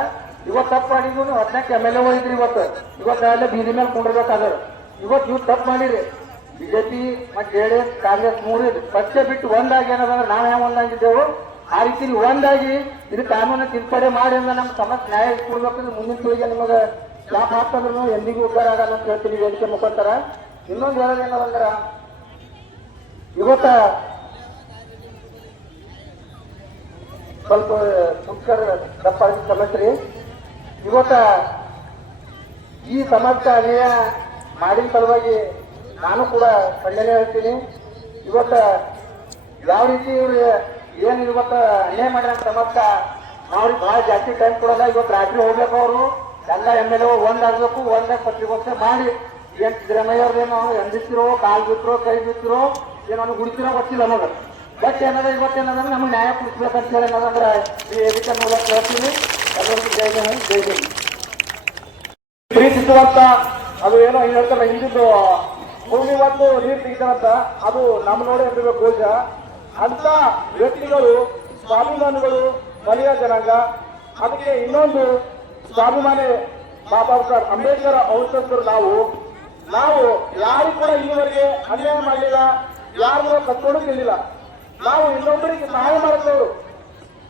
ಇವತ್ತು ತಪ್ಪು ಮಾಡಿದ್ರು 14 MLA ಹೋಗಿದ್ರಿ ಇವತ್ತು ಅಲ್ಲೇ ಬೀದಿ ಮೇಲೆ ಕುಂಡಿರ್ಬೇಕಾದ್ರೆ ಇವತ್ತು ಇವ್ರು ತಪ್ಪು ಮಾಡಿರಿ. ಬಿಜೆಪಿ ಮತ್ತು JDS ಕಾಂಗ್ರೆಸ್ ಮೂರು ಪಕ್ಷ ಬಿಟ್ಟು ಒಂದಾಗಿ ಏನದಂದ್ರೆ ನಾವು ಯಾವ ಒಂದಾಗಿದ್ದೆವು ಆ ರೀತಿ ಒಂದಾಗಿ ಇದು ಕಾನೂನು ತಿದ್ದುಪಡಿ ಮಾಡಿ ಅಂದ್ರೆ ನಮ್ಮ ಸಮಸ್ಯೆ ನ್ಯಾಯ ಕೊಡ್ಬೇಕಂದ್ರೆ ಮುಂದಿನ ಪೀಳಿಗೆ ನಿಮಗೆ ಲಾಭ ಹಾಕ್ತಂದ್ರೂ ಎಂದಿಗೂ ಉದ್ಧಾರ ಆಗಲ್ಲ ಅಂತ ಹೇಳ್ತೀನಿ ವೇದಿಕೆ ಮುಖಾಂತರ. ಇನ್ನೊಂದು ಹೇಳೋದೇನಂದ್ರೆ ಇವತ್ತ ಸ್ವಲ್ಪ ಮುಖ್ಯರ ತಪ್ಪಾಗಿ ಸಮಸ್ಯೆ ಇವತ್ತ ಈ ಸಮಾಜಕ್ಕೆ ಅನ್ಯಾಯ ಮಾಡಿದ ಸಲುವಾಗಿ ನಾನು ಕೂಡ ಖಂಡನೆ ಹೇಳ್ತೀನಿ. ಇವತ್ತ ಯಾವ ರೀತಿ ಇವ್ರು ಏನು ಇವತ್ತ ಅನ್ಯಾಯ ಮಾಡಿದ ಸಮಾಜಕ್ಕೆ ಅವ್ರಿಗೆ ಭಾಳ ಜಾಸ್ತಿ ಟೈಮ್ ಕೊಡಲ್ಲ. ಇವತ್ತು ರಾತ್ರಿ ಹೋಗ್ಬೇಕು ಅವರು ಎಲ್ಲ MLA ಒಂದಾಗಬೇಕು, ಒಂದಾಗ ಪತ್ರಿಕೋತ್ಸವ ಮಾಡಿ ಏನ್ ಸಿದ್ದರಾಮಯ್ಯ ಅವ್ರದೇನೋ ಎಂದಿಸ್ತಿರೋ ಕಾಲ್ ಬಿತ್ತಿರೋ ಕೈ ಬಿತ್ತಿರೋ ಏನೋ ಗುಡಿಸಿರೋ ಗೊತ್ತಿಲ್ಲ ನಮಗೆ. ಬಟ್ ಏನದ ಇವತ್ತೇನಂದ್ರೆ ನಮ್ಗೆ ನ್ಯಾಯ ಕೊಡಿಸ್ಬೇಕಂತ ಹೇಳಿ ಏನದಂದ್ರೆ ಈ ವೇದಿಕೆ ಮೂಲಕ ಹೇಳ್ತೀನಿ. ಎಲ್ಲರಿಗೂ ಜೈ ಜೈ ಜೈ ಜೈ. ಪ್ರೀತಿಸುವಂತ ಅದು ಏನೋ ಹೇಳ್ತಾರ ಹಿಂದಿದ್ದು ಭೂಮಿ ಒಂದು ನೀರು ತೆಗಿತಾರಂತ ಅದು ನಮ್ಮ ನೋಡಿ ಇರಬೇಕು ಗೋಜ ಅಂತ ವ್ಯಕ್ತಿಗಳು ಸ್ವಾಭಿಮಾನಿಗಳು ಬಲಿಯ ಜನಾಂಗ. ಅದಕ್ಕೆ ಇನ್ನೊಂದು ಸ್ವಾಭಿಮಾನಿ ಬಾಬಾ ಸಾಹೇಬ್ ಅಂಬೇಡ್ಕರ್ ಔಷಧರು ನಾವು ಯಾರು ಕೂಡ ಇಲ್ಲಿವರೆಗೆ ಅನ್ಯಾಯ ಮಾಡಲಿಲ್ಲ, ಯಾರು ಕತ್ಕೊಂಡು ತಿಂದಿಲ್ಲ. ನಾವು ಇನ್ನೊಬ್ಬರಿಗೆ ಸಹಾಯ ಮಾಡುತ್ತೇವೆ.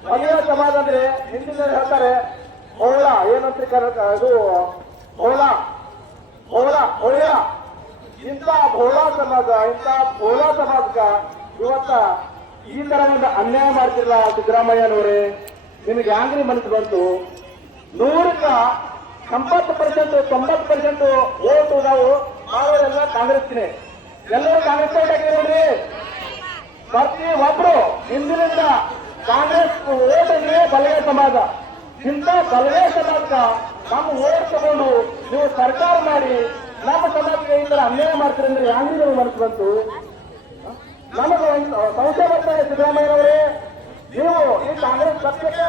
ಬಲಿಯ ಸಮಾಜ ಅಂದ್ರೆ ಹಿಂದಿನ ಹೇಳ್ತಾರೆ ಹೋಳ ಏನಂತ ಇದು ಹೋಳ ಇಂಥ ಭೋಳಾ ಸಮಾಜ ಇಂಥ ಭೋಳಾ ಸಮಾಜಕ್ಕ ಇವತ್ತ ಈ ತರ ಒಂದು ಅನ್ಯಾಯ ಮಾಡ್ತಿಲ್ಲ ಸಿದ್ದರಾಮಯ್ಯನವರೇ. ನಿಮಗೆ ಹ್ಯಾಂಗ್ರಿ ಮನಸ್ಸು ಬಂತು? 100ಕ್ಕೆ 70% 90% ಓಟು ನಾವು ಮಾಡೋರೆಲ್ಲ ಕಾಂಗ್ರೆಸ್ನೇ. ಎಲ್ಲರೂ ಕಾಂಗ್ರೆಸ್ ಓಟ್ ಹಾಕಿ ನೋಡ್ರಿ. ಪ್ರತಿ ಒಬ್ರು ಹಿಂದಿನಿಂದ ಕಾಂಗ್ರೆಸ್ ಓಟ್ ಅಂದ್ರೆ ಬಲಗೈ ಸಮಾಜ. ಇಂಥ ಬಲಗೈ ಸಮಾಜಕ್ಕ ನಮ್ಮ ಓಟ್ ತಗೊಂಡು ನೀವು ಸರ್ಕಾರ ಮಾಡಿ ನಮ್ಮ ಸಮಾಜಕ್ಕೆ ಈ ತರ ಅನ್ಯಾಯ ಮಾಡ್ತೀರಿ ಅಂದ್ರೆ ಹ್ಯಾಂಗ್ರಿ ನಮಗೆ ಮನಸ್ಸು ಬಂತು? ನಮಗೆ ಸಂಶಯ ಬರ್ತಾರೆ ಸಿದ್ದರಾಮಯ್ಯನವರೇ, ನೀವು ಈ ಕಾಂಗ್ರೆಸ್ ಪಕ್ಷಕ್ಕೆ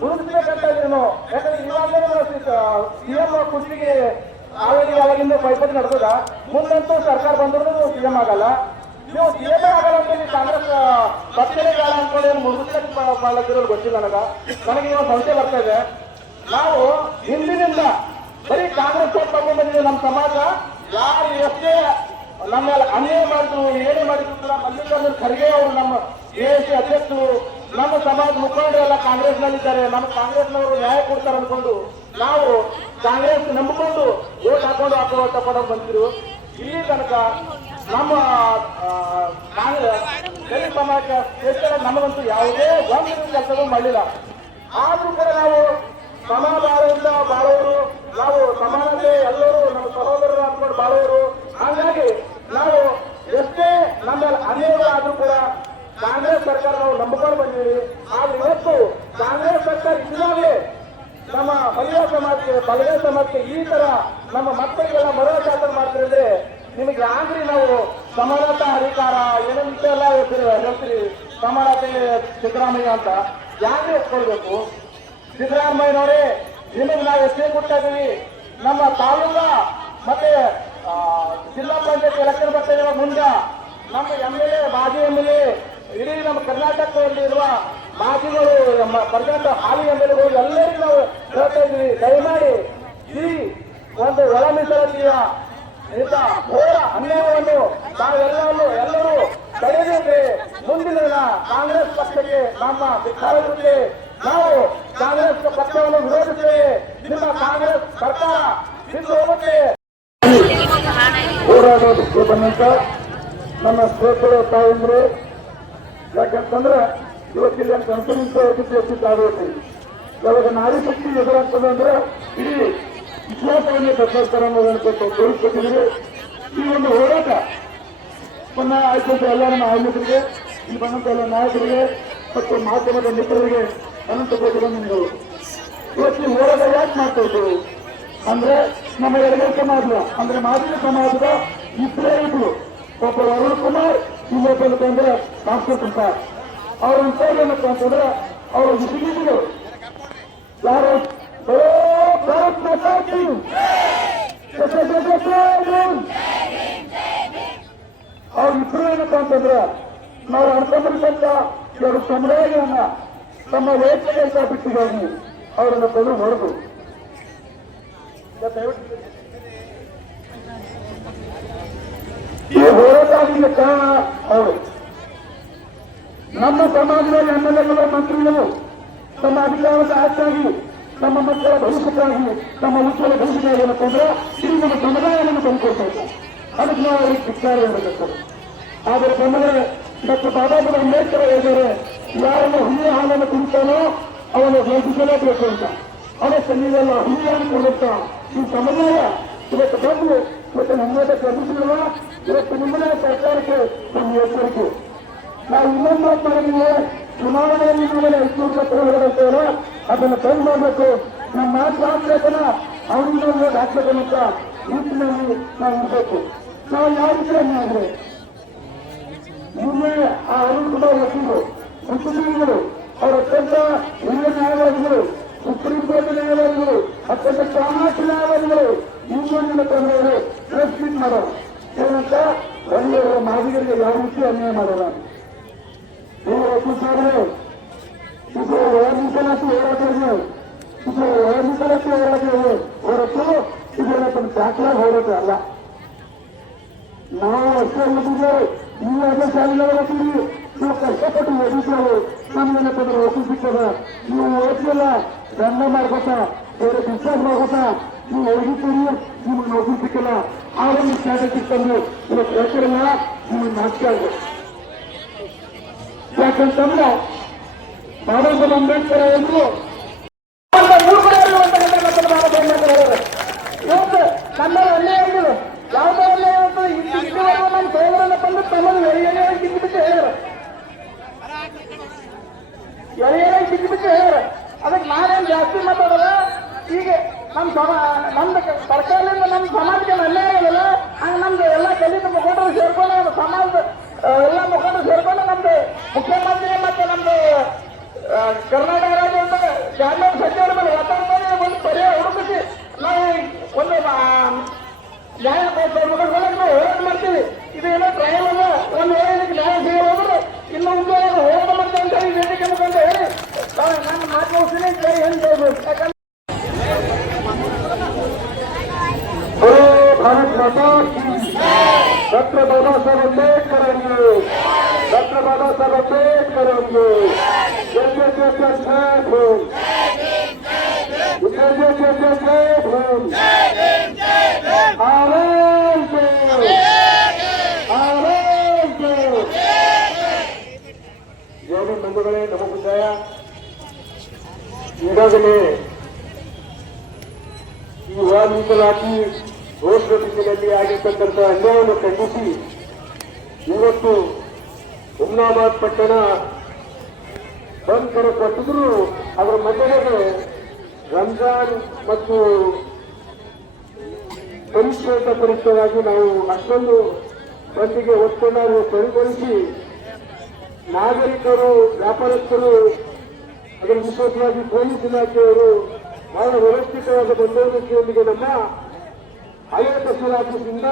ಗುರುತಿಸಬೇಕಂತ ಇದ್ರೇನು? ಯಾಕಂದ್ರೆ ಇವಾಗಲೇ CM ಕುರ್ಚಿಗೆ ಅವಾಗಿಂದ ಪೈಪೋಟಿ ನಡೆಸೋದ, ಮುಂದಂತೂ ಸರ್ಕಾರ ಬಂದ್ರು CM ಆಗಲ್ಲ. ನೀವು CM ಆಗಲ್ಲ ಅಂತ ಕಾಂಗ್ರೆಸ್ ಪಕ್ಷನೇ ಬೇಡ ಅನ್ಕೊಂಡು ಏನು ಮುಗಿಸ್ಲಿರೋದು ಗೊತ್ತಿಲ್ಲ ನನಗೆ ಇವಾಗ ಸಂಶಯ ಬರ್ತಾ ಇದೆ. ನಾವು ಹಿಂದಿನಿಂದ ಬರೀ ಕಾಂಗ್ರೆಸ್ ತಗೊಂಡು ಬಂದಿದೆ. ನಮ್ಮ ಸಮಾಜ ಯಾರು ಎಷ್ಟೇ ನಮ್ಮ ಮೇಲೆ ಅನ್ಯಾಯ ಮಾಡಿದ್ರು ಏನೇ ಮಾಡಿದ್ರು ಕೂಡ ಮಲ್ಲಿಕಾರ್ಜುನ ಖರ್ಗೆ ಅವರು ನಮ್ಮ AIC ಅಧ್ಯಕ್ಷರು, ನಮ್ಮ ಸಮಾಜ ಮುಖಂಡರೆಲ್ಲ ಕಾಂಗ್ರೆಸ್ನಲ್ಲಿದ್ದಾರೆ. ನಮ್ಮ ಕಾಂಗ್ರೆಸ್ನವರು ನ್ಯಾಯ ಕೊಡ್ತಾರೆ ಅನ್ಕೊಂಡು ನಾವು ಕಾಂಗ್ರೆಸ್ ನಂಬಿಕೊಂಡು ಓಟ್ ಹಾಕೊಂಡು ಬಂದಿರು. ಇಲ್ಲಿ ತನಕ ನಮ್ಮ ದಲಿತ ಸಮಾಜ ನಮಗಂತೂ ಯಾವುದೇ ಒಂದು ಕೆಲಸಗಳು ಮಾಡಲಿಲ್ಲ. ಆದ್ರೂ ಕೂಡ ನಾವು ಸಮಾಧಾನದಿಂದ ಬಾಳೋರು, ನಾವು ಸಮಾನತೆ ಎಲ್ಲರೂ ನಮ್ಮ ಸಹೋದರರು ಅಂದ್ಕೊಂಡು ಬಾಳೋರು. ಹಾಗಾಗಿ ನಾವು ಎಷ್ಟೇ ನಮ್ಮ ಅನ್ಯಾಯ ಆದ್ರೂ ಕೂಡ ಕಾಂಗ್ರೆಸ್ ಸರ್ಕಾರ ನಾವು ನಂಬಿಕೊಂಡು ಬಂದಿದ್ದೀವಿ. ಆದ್ರೆ ಇವತ್ತು ಕಾಂಗ್ರೆಸ್ ಸರ್ಕಾರ ಇದಾಗಲೇ ನಮ್ಮ ಬಲಿಯ ಸಮಾಜಕ್ಕೆ ಬಲಗೈ ಸಮಾಜಕ್ಕೆ ಈ ತರ ನಮ್ಮ ಮಕ್ಕಳಿಗೆಲ್ಲ ಮರುಚಾಚರಣೆ ಮಾಡ್ತೀರಿ ಅಂದ್ರೆ ನಿಮಗೆ ಯಾಕ್ರಿ ನಾವು ಸಮಾನತಾ ಅಧಿಕಾರ ಏನಂತೆಲ್ಲ ಹೇಳ್ತೀರಿ ಸಮಾನತೆ ಸಿದ್ದರಾಮಯ್ಯ ಅಂತ ಯಾಕೆ ಒಪ್ಕೊಳ್ಬೇಕು? ಸಿದ್ದರಾಮಯ್ಯನವರೇ, ನಿಮಗೆ ನಾವು ಎಷ್ಟೇ ಕೊಡ್ತಾ ಇದೀವಿ. ನಮ್ಮ ತಾಲೂಕಾ ಮತ್ತೆ ಜಿಲ್ಲಾ ಪಂಚಾಯತ್ ಎಲೆಕ್ಷನ್ ಬರ್ತಾ ಇರುವ ಮುಂದೆ ನಮ್ಮ MLA ಮಾಜಿ MLA ಇಡೀ ನಮ್ಮ ಕರ್ನಾಟಕದಲ್ಲಿ ಇರುವ ಮಾಜಿಗಳು ನಮ್ಮ ಕರ್ನಾಟಕ ಹಾಲಿ MLAಗಳು ಎಲ್ಲರಿಗೂ ನಾವು ಹೇಳ್ತಾ ಇದ್ವಿ, ದಯಮಾಡಿ ಈ ಒಂದು ಒಳ ಮೀಸಲಾತಿಯ ಘೋರ ಅನ್ಯಾಯವನ್ನು ಎಲ್ಲರೂ ತಡೆದಿದ್ರೆ ಮುಂದಿನ ದಿನ ಕಾಂಗ್ರೆಸ್ ಪಕ್ಷಕ್ಕೆ ನಮ್ಮ ಧಿಕ್ಕಾರವಿರುತ್ತೆ. ನಾವು ಕಾಂಗ್ರೆಸ್ ಪಕ್ಷವನ್ನು ವಿರೋಧಿಸುತ್ತೇವೆ. ನಿಮ್ಮ ಕಾಂಗ್ರೆಸ್ ಸರ್ಕಾರ ಬಿದ್ದು ಹೋಗುತ್ತೆ. ಹೋರಾಡೋದಕ್ಕೆ ಬಂದಂತ ನನ್ನ ಸ್ನೇಹಿತರು ತಾವೆಂದ್ರೆ ಯಾಕಂತಂದ್ರೆ ಇವತ್ತಿಲ್ಲ ಕನ್ಸರ್ನಿಂದಾಗುತ್ತೆ. ಯಾವಾಗ ನಾರಿ ಶಕ್ತಿ ಎದುರಾಗ್ತದೆ ಇಡೀ ವಿಶ್ವಾಸವನ್ನೇ ತಪ್ಪಿಸ್ತಾರೆ ಅನ್ನೋದನ್ನು ತೋರಿಸ್ಕೊಟ್ಟಿದ್ರೆ ಈ ಒಂದು ಹೋರಾಟ ಆಯ್ತು ಎಲ್ಲ ನಮ್ಮ ಆಯುಧರಿಗೆ, ಈ ಬಂದಂತ ಎಲ್ಲ ನಾಯಕರಿಗೆ ಮತ್ತು ಮಾಧ್ಯಮದ ಮಿತ್ರರಿಗೆ ಅನಂತ ಕೋಟಿ ಬಂಧುಗಳು. ಇವತ್ತು ಈ ಹೋರಾಟ ಯಾಕೆ ಮಾಡ್ತಾ ಇದ್ರು ಅಂದ್ರೆ ನಮ್ಮ ಎರಡನೇ ಸಮಾಜ ಅಂದ್ರೆ ಮಾದಿಗ ಸಮಾಜದ ಇಬ್ಬರು ಒಬ್ಬ ಅರುಣ್ ಕುಮಾರ್, ಇನ್ನೊಬ್ಬಂದ್ರೆ ಭಾಸ್ಕರ್ ಪ್ರಸಾದ್. ಅವ್ರಂತ ಏನಪ್ಪ ಅಂತಂದ್ರೆ ಅವರು ವಿಸಿಗಳು ಯಾರು ಅವ್ರಿಬ್ರು ಏನಪ್ಪಾ ಅಂತಂದ್ರೆ ನಾವು ಅನ್ಕೊಂಡಿರ್ತಂತ ಎರಡು ಸಮುದಾಯಗಳನ್ನ ತಮ್ಮ ವೈಯಕ್ತಿಕ ಹಿತಾಸಕ್ತಿಗಾಗಿ ಅವರನ್ನು ತಂದು ಹೊಡೆದು ಈ ಹೋರಾಟಕ್ಕೆ ಕಾರಣ ಅವರು. ನಮ್ಮ ಸಮಾಜದ ಎಮ್ಮೆಲ್ಎಗಳ ಮಂತ್ರಿಗಳು ತಮ್ಮ ಅಧಿಕಾರದ ಆಚಾಗಿ ನಮ್ಮ ಮಕ್ಕಳ ಭವಿಷ್ಯಕ್ಕಾಗಿ ನಮ್ಮ ಉಜ್ವಲ ಭವಿಷ್ಯಕ್ಕಾಗಿ ಏನಂತಂದ್ರೆ ಇದು ನಮ್ಮ ಸಮುದಾಯವನ್ನು ತಂದುಕೊಡ್ತಾ ಇದ್ದಾರೆ. ಅದಕ್ಕೆ ನಾವು ಅವರಿಗೆ ಶಿಕ್ಷಾರ ಹೇಳಬೇಕು. ಆದರೆ ಬಂದರೆ ಡಾಕ್ಟರ್ ಬಾಬಾ ಸಾಹೇಬ್ ಅಂಬೇಡ್ಕರ್ ಹೇಳಿದರೆ ಯಾರನ್ನು ಹುಲಿಯ ಹಾಲನ್ನು ಕುಡಿತಾನೋ ಅವನು ವಂಚಿಸಲೇಬೇಕು ಅಂತ. ಅದಕ್ಕೆ ನೀವೆಲ್ಲ ಹುಲಿಯನ್ನು ಕೊಡುತ್ತ ಈ ಸಮುದಾಯ ಇವತ್ತು ಬಂದು ಇವತ್ತು ನಮ್ಮದಕ್ಕೆ ಕ್ರಮಿಸಿರುವ ಇವತ್ತು ನಿಮ್ಮದೇ ಸರ್ಕಾರಕ್ಕೆ ನಮ್ಮ ಎಚ್ಚರಿಕೆ. ನಾವು ಇನ್ನೊಂದು ಮಾತನಾಡಿದ್ರೆ ಚುನಾವಣೆಯಲ್ಲಿ ಮೇಲೆ 500 ರೂಪಾಯಿ ಅದನ್ನು ಬಂದ್ ಮಾಡಬೇಕು. ನಮ್ಮ ಮಾತು ಹಾಕ್ಬೇಕನ್ನ ಅವರಿಂದ ಹಾಕ್ಬೇಕನ್ನಂತ ನಿಟ್ಟಿನಲ್ಲಿ ನಾವು ಇರಬೇಕು. ನಾವು ಯಾವ ರೀತಿ ಅಂದ್ರೆ ನಿನ್ನೆ ಆ ಅರುಣ್ ಕುಮಾರ್ ವಕೀಲರು ಮುಖ್ಯಮಂತ್ರಿಗಳು ಅವರ ಅತ್ಯಂತ ಹಿರಿಯ ನ್ಯಾಯವಾದಿಗಳು, ಸುಪ್ರೀಂ ಕೋರ್ಟ್ ನ್ಯಾಯವಾದಿಗಳು, ಅತ್ಯಂತ ಪ್ರಾಮಾಣಿಕ ನ್ಯಾಯವಾದಿಗಳು ಇನ್ನೊಂದಿನ ತಂದವರು ಪ್ರೆಸ್ ಮೀಟ್ ಮಾಡೋರು ಏನಂತ ಒಳ್ಳೆಯವರ ಮಾದಿಗರಿಗೆ ಯಾವ ರೀತಿ ಅನ್ಯಾಯ ಮಾಡೋಣ. ನೀವು ವಕೀಲ್ ಸಾಹೇಬರು ಇದು ಮೀಸಲಾತಿ ಹೋರಾಟಗಳು, ಇದು ಮೀಸಲಾತಿ ಹೋರಾಟಗಳು ಹೊರತು ಇದೆಲ್ಲ ತಮ್ಮ ದಾಖಲೆ ಹೋರಾಟ ಅಲ್ಲ. ನಾವು ಅಷ್ಟೇ ಓದಿದ್ದೇವೆ, ನೀವು ಅದೇ ಶಾಲೆಗಳ ಓದಿದ್ರಿ, ನೀವು ಕಷ್ಟಪಟ್ಟು ಓದಿದ್ದೇವೆ, ನಮ್ಗೆಲ್ಲ ತಂದ್ರೆ ವಕೀಲ್ ಸಿಕ್ಕದ. ನೀವು ಓದಿಲ್ಲ ದಂಡ ಮಾಡ್ಕೊತ ಬೇರೆ ಬಿಸ್ನೆಸ್ ಮಾಡ್ಕೊತ ನೀವು ಓದಿದ್ದೀರಿ, ನಿಮಗೆ ನೌಕರಿ ಸಿಕ್ಕಿಲ್ಲ. ಆ ಒಂದು ಸ್ಟ್ರಾಟಜಿಕ್ ತಂದು ಇವತ್ತು ಹೇಳ್ತಿರಲ್ಲ, ನಿಮಗೆ ನಾಚಿಕೆ ಆಗಬೇಕು. ಯಾಕಂತಂದ್ರೆ ಬಾಬಾ ಸಾಹೇಬ್ ಅಂಬೇಡ್ಕರ್ ಅವರು ಇವತ್ತು ನಮ್ಮ ಅನ್ಯಾಯಗಳು ಯಾವುದೋ ಅನ್ಯಾಯ ಇಲ್ಲಿವರೆಗೂ ನಮ್ಮ ಸೋದರನ್ನ ಬಂದು ತಮ್ಮನ್ನು ಎಳೆಯಾಗಿ ಸಿಕ್ಕಿಬಿಟ್ಟು ಹೇಳ್ಯಾರ, ಎಳೆಯಾಗಿ ಸಿಕ್ಕಿಬಿಟ್ಟು ಹೇಳ್ಯಾರ. ಅದಕ್ಕೆ ನಾನೇನು ಜಾಸ್ತಿ ಮಾತಾಡಲ್ಲ. ಈಗ ನಮ್ದು ಸರ್ಕಾರದಿಂದ ನಮ್ಮ ಸಮಾಜಕ್ಕೆ ಅನ್ಯಾಯ ಆಗಲ್ಲ. ಹಂಗೆ ನಮ್ದು ಎಲ್ಲ ದಲಿತ ಮುಖಂಡರು ಸೇರ್ಕೊಂಡು ನಮ್ಮ ಸಮಾಜದ ಎಲ್ಲ ಮುಖಂಡರು ಸೇರ್ಕೊಂಡು ನಮ್ದು ಮುಖ್ಯಮಂತ್ರಿ ಮತ್ತು ನಮ್ದು ಕರ್ನಾಟಕ ರಾಜ್ಯದ ಗ್ರಾಮೀಣ ಸಚಿವರ ಮೇಲೆ ವಾತಾವರಣ ಒಂದು ಪರಿಹಾರ ಹುಡುಕಿಸಿ ನಾವು ಒಂದು ನ್ಯಾಯ ಮುಖಂಡಗಳಿಗೆ ನಾವು ಹೋರಾಟ ಮಾಡ್ತೀವಿ. ಇದೇನೋ ಟ್ರಯಲ್ ಅಲ್ಲ, ಒಂದು ವೇಳೆ ಇದಕ್ಕೆ ನ್ಯಾಯ ಸಿಗ ಹೋದ್ರೆ ಇನ್ನು ಮುಂದೆ ಹೋರಾಟ ಮಾಡ್ತೀವಿ ಅಂತ ಹೇಳಿ ವೇದಿಕೆ ಮುಖಂಡ ಹೇಳಿ ನನ್ನ ಮಾತು ಮುಗಿಸ್ತೀನಿ ಅಂತ ಹೇಳಿ ಏನು ಹೇಳ್ಬೇಕು. ಯಾಕಂದ್ರೆ भारत माता डॉक्टर बाबा साहब अम्बेडकर करेंगे, डॉक्टर बाबा साहब अम्बेडकर करेंगे। जय जय जय जय जय भीम, जय जय जय जय जय भीम, आराम से आराम से। जय बंधुಗಳೇ ನಮಸ್ಕಾರ. ಈಗಾಗಲೇ ಈ ಮೀಸಲಾತಿ ಘೋಷಣೆ ದಿಕ್ಕಿನಲ್ಲಿ ಆಗಿರ್ತಕ್ಕಂಥ ಅನ್ಯಾಯವನ್ನು ಖಂಡಿಸಿ ಇವತ್ತು ಹುಮ್ನಾಬಾದ್ ಪಟ್ಟಣ ಬಂದ್ ಕರೆ ಕೊಟ್ಟಿದ್ರು. ಅದರ ಮಧ್ಯದಲ್ಲಿ ರಂಜಾನ್ ಮತ್ತು ಪರಿಷ್ಕೃತ ಪರೀಕ್ಷೆಗಾಗಿ ನಾವು ಅಷ್ಟೊಂದು ಬಂದಿಗೆ ಒತ್ತನ್ನು ಪರಿಗಣಿಸಿ ನಾಗರಿಕರು, ವ್ಯಾಪಾರಸ್ಥರು, ಅದರ ವಿಶೇಷವಾಗಿ ಪೊಲೀಸ್ ಇಲಾಖೆಯವರು ಬಹಳ ವ್ಯವಸ್ಥಿತವಾದ ಬಂದೋಬಸ್ತಿಯೊಂದಿಗೆ ನಮ್ಮ ಹಳೆಯ ತಹಸೀಲ್ ಆಫೀಸಿಂದ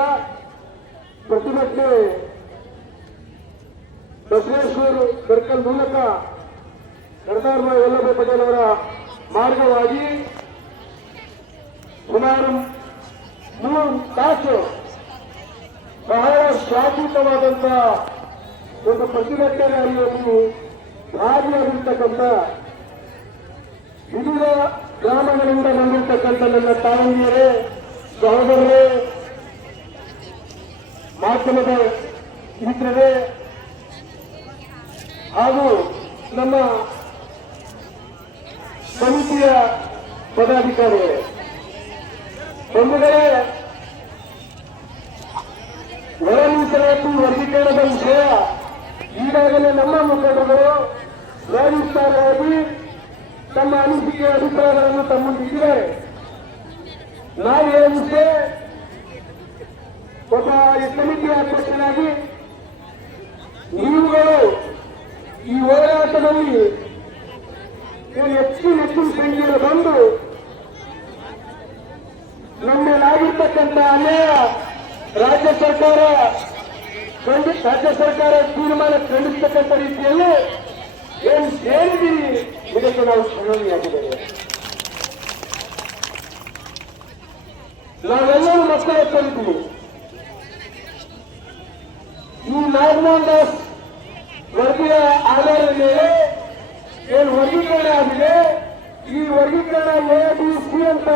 ಪ್ರತಿಭಟನೆ ಬಸವೇಶ್ವರ ಸರ್ಕಲ್ ಮೂಲಕ ಸರ್ದಾರ್ ವಲ್ಲಭಾಯ್ ಪಟೇಲ್ ಅವರ ಮಾರ್ಗವಾಗಿ ಸುಮಾರು 3 ತಾಸು ಬಹಳ ಶಾಂತಿಯುತವಾದಂಥ ಒಂದು ಪ್ರತಿಭಟನೆ ರ್ಯಾಲಿಯಲ್ಲಿ ಭಾಗಿಯಾಗಿರ್ತಕ್ಕಂಥ ವಿವಿಧ ಗ್ರಾಮಗಳಿಂದ ಬಂದಿರತಕ್ಕಂಥ ನನ್ನ ತಾಯಂದಿಯರೇ, ಸಹೋದರರೇ, ಮಾಧ್ಯಮದ ಮಿತ್ರರೇ ಹಾಗೂ ನಮ್ಮ ಸಮಿತಿಯ ಪದಾಧಿಕಾರಿಗಳೇ, ಬಂಧುಗಳೇ, ಒಳ ಮೀಸಲಾತಿ ವರ್ಗೀಕರಣದ ವಿಷಯ ಈಗಾಗಲೇ ನಮ್ಮ ಮುಖಂಡರು ವ್ಯಾವಿಸ್ತಾರವಾಗಿ ತಮ್ಮ ಅನಿಸಿಕೆ ಅಭಿಪ್ರಾಯಗಳನ್ನು ತಮ್ಮೊಂದಿದ್ದಾರೆ. ನಾವು ಹೇಳಿದ್ದೆ ಒಬ್ಬ ಸಮಿತಿಯ ಅಧ್ಯಕ್ಷನಾಗಿ ನೀವುಗಳು ಈ ಹೋರಾಟದಲ್ಲಿ ಹೆಚ್ಚಿನ ಸಂಖ್ಯೆಯಲ್ಲಿ ಬಂದು ನಮ್ಮೇಲಾಗಿರ್ತಕ್ಕಂಥ ಅನ್ಯಾಯ ರಾಜ್ಯ ಸರ್ಕಾರ ತೀರ್ಮಾನ ಖಂಡಿಸ್ತಕ್ಕಂಥ ರೀತಿಯಲ್ಲಿ ಏನು ಹೇಳಿದಿರಿ ಇದಕ್ಕೆ ನಾವು ಕ್ಷಣಿಯಾಗಿದ್ದೇವೆ. ನಾವೆಲ್ಲರೂ ಮಕ್ಕಳ ಕಲಿತೀವಿ. ಈ ನಾಗಮೋಹನ್ ದಾಸ್ ವರದಿಯ ಆಧಾರದ ಮೇಲೆ ಏನು ವರ್ಗೀಕರಣ ಆಗಿದೆ, ಈ ವರ್ಗೀಕರಣ ABC ಅಂತ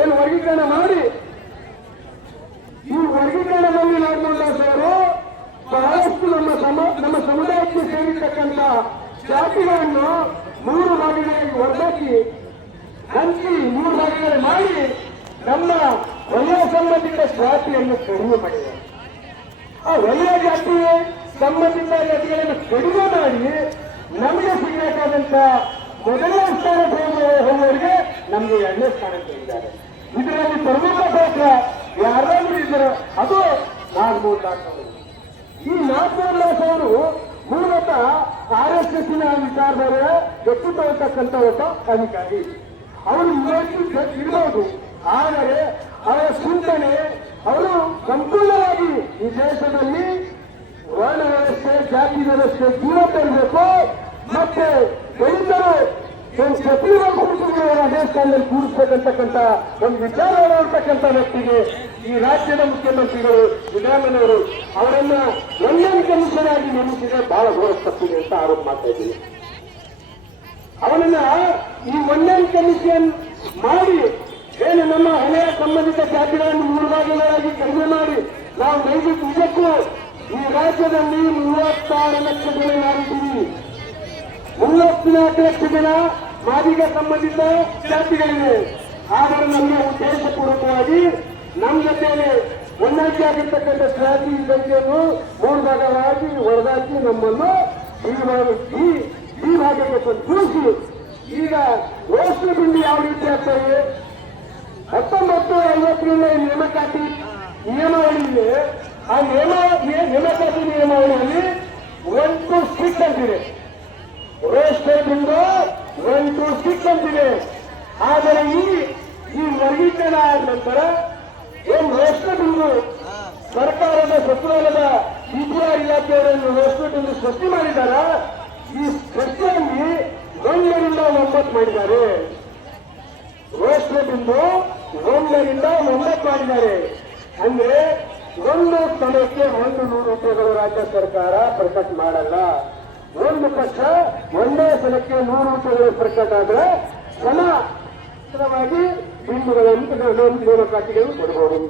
ಏನು ವರ್ಗೀಕರಣ ಮಾಡಿ, ಈ ವರ್ಗೀಕರಣದಲ್ಲಿ ನಾಗಮೋಹನ್ ದಾಸ್ ಅವರು ಬಹಳಷ್ಟು ನಮ್ಮ ಸಮುದಾಯಕ್ಕೆ ಸೇರಿರ್ತಕ್ಕಂಥ ಜಾತಿಗಳನ್ನು 3 ಭಾಗಗಳಾಗಿ ಹೊರದಾಕಿ ಹಂಚಿ 3 ಭಾಗಗಳು ಮಾಡಿ ನಮ್ಮ ವಲಯ ಸಂಬಂಧಿತ ಜಾತಿಯನ್ನು ಕಡಿಮೆ ಮಾಡಿದ್ದಾರೆ. ಆ ವಲಯ ಜಾತಿ ಸಂಬಂಧಿತ ಜಾತಿಗಳನ್ನು ಕಡಿಮೆ ಮಾಡಿ ನಮಗೆ ಸಿಗಬೇಕಾದಂತ ಮೊದಲನೇ ಸ್ಥಾನ ಹೋಗುವವರಿಗೆ ನಮಗೆ 2ನೇ ಸ್ಥಾನ ಕೊಟ್ಟಿದ್ದಾರೆ. ಇದರಲ್ಲಿ ಪ್ರಮುಖ ಪಾತ್ರ ಯಾರಾದ್ರೂ ಇದ್ದಾರೆ, ಅದು ನಾಗಮೋಹನ್ ದಾಸ್ ಅವರು. ಈ ನಾಗಮೋಹನ್ ದಾಸ್ ಅವರು ಮೂಲತಃ RSS ವಿಚಾರದಾಗ ವ್ಯಕ್ತಿತ್ವತಕ್ಕಂಥ ಒಬ್ಬ ಅಧಿಕಾರಿ. ಅವರು ಇರಬಹುದು, ಆದರೆ ಅವರ ಚಿಂತನೆ, ಅವರು ಸಂಪೂರ್ಣವಾಗಿ ಈ ದೇಶದಲ್ಲಿ ವರ್ಣ ವ್ಯವಸ್ಥೆ, ಜಾತಿ ವ್ಯವಸ್ಥೆ ದೂರ ತರಬೇಕು, ಮತ್ತೆ ದಲಿತರು ಅದೇ ಸ್ಥಾನದಲ್ಲಿ ಕೂಡಿಸಬೇಕಂತಕ್ಕಂಥ ಒಂದು ವಿಚಾರವನ್ನು ಇರ್ತಕ್ಕಂಥ ವ್ಯಕ್ತಿಗೆ ಈ ರಾಜ್ಯದ ಮುಖ್ಯಮಂತ್ರಿಗಳು ಸಿದ್ದರಾಮಯ್ಯನವರು ಅವರನ್ನ ಒಂದನೇ ಕಮಿಷನ್ ಆಗಿ ನೇಮಿಸಿದ್ರೆ ಬಹಳ ಘೋರ ತಪ್ಪಿದೆ ಅಂತ ಆರೋಪ ಮಾಡ್ತಾ ಇದ್ದೀನಿ. ಅವನನ್ನ ಈ ಒಂದನೇ ಕಮಿಷನ್ ಮಾಡಿ ಏನು ನಮ್ಮ ಹಳೆಯ ಸಂಬಂಧಿತ ಜಾತಿಗಳನ್ನು 3 ಭಾಗಗಳಾಗಿ ಕಡಿಮೆ ಮಾಡಿ ನಾವು ನಿಜಕ್ಕೂ ಈ ರಾಜ್ಯದಲ್ಲಿ 36 ಲಕ್ಷ ಜನ ನಾವಿದ್ದೀವಿ. 34 ಲಕ್ಷ ಜನ ಮಾದಿಗ ಸಂಬಂಧಿತ ಜಾತಿಗಳಿವೆ. ಆದರೆ ನಮ್ಮ ಉದ್ದೇಶಪೂರ್ವಕವಾಗಿ ನಮ್ಮ ಜೊತೆಯಲ್ಲಿ ಹೊಂದಾಣಿಕೆ ಆಗಿರ್ತಕ್ಕಂಥ ಜಾತಿ ಸಂಖ್ಯೆಯನ್ನು 3 ಭಾಗವಾಗಿ ಹೊರದಾಕಿ ನಮ್ಮನ್ನು ಈ ಭಾಗಕ್ಕೆ ಕೂರಿಸಿ ಈಗ ರೋಷನ ಬಿಂದು ಯಾವ ರೀತಿ ಆಗ್ತಾ ಇದೆ. 1950ರಿಂದ ನೇಮಕಾತಿ ನಿಯಮಾವಳಿ ಇದೆ. ಆ ನೇಮಕಾತಿ ನಿಯಮಾವಳಿಯಲ್ಲಿ 1 to 6 ಅಂತಿದೆ. ರೋಷನ ಬಿಂದು 1 to 6 ಅಂತಿದೆ. ಆದರೆ ಈ ವರ್ಗೀಕರಣ ಆದ ನಂತರ ಏನು ರೋಷನ ಬಿಂದು ಸರ್ಕಾರದ ಸಚಿವಾಲಯದ CPR ಇಲಾಖೆಯವರನ್ನು ರೋಷನ ಬಿಂದು ಸೃಷ್ಟಿ ಮಾಡಿದಾರ. ಈ ಸೃಷ್ಟಿಯಲ್ಲಿ 1ರಿಂದ 9 ಮಾಡಿದ್ದಾರೆ. ರೋಷನ ಬಿಂದು 1ರಿಂದ 9 ಮಾಡಿದ್ದಾರೆ. ಅಂದ್ರೆ ಒಂದು ಸ್ಥಳಕ್ಕೆ 100 ರೂಪಾಯಿಗಳು ರಾಜ್ಯ ಸರ್ಕಾರ ಪ್ರಕಟ ಮಾಡಲ್ಲ. ಒಂದು ಪಕ್ಷ ಒಂದೇ ಸ್ಥಳಕ್ಕೆ 100 ರೂಪಾಯಿಗಳು ಪ್ರಕಟ ಆದ್ರೆ ಸಮಾನವಾಗಿ ಬಿಂದುಗಳನ್ನು ನೇಮಕಾತಿಗಳು ಕೊಡಬಹುದು.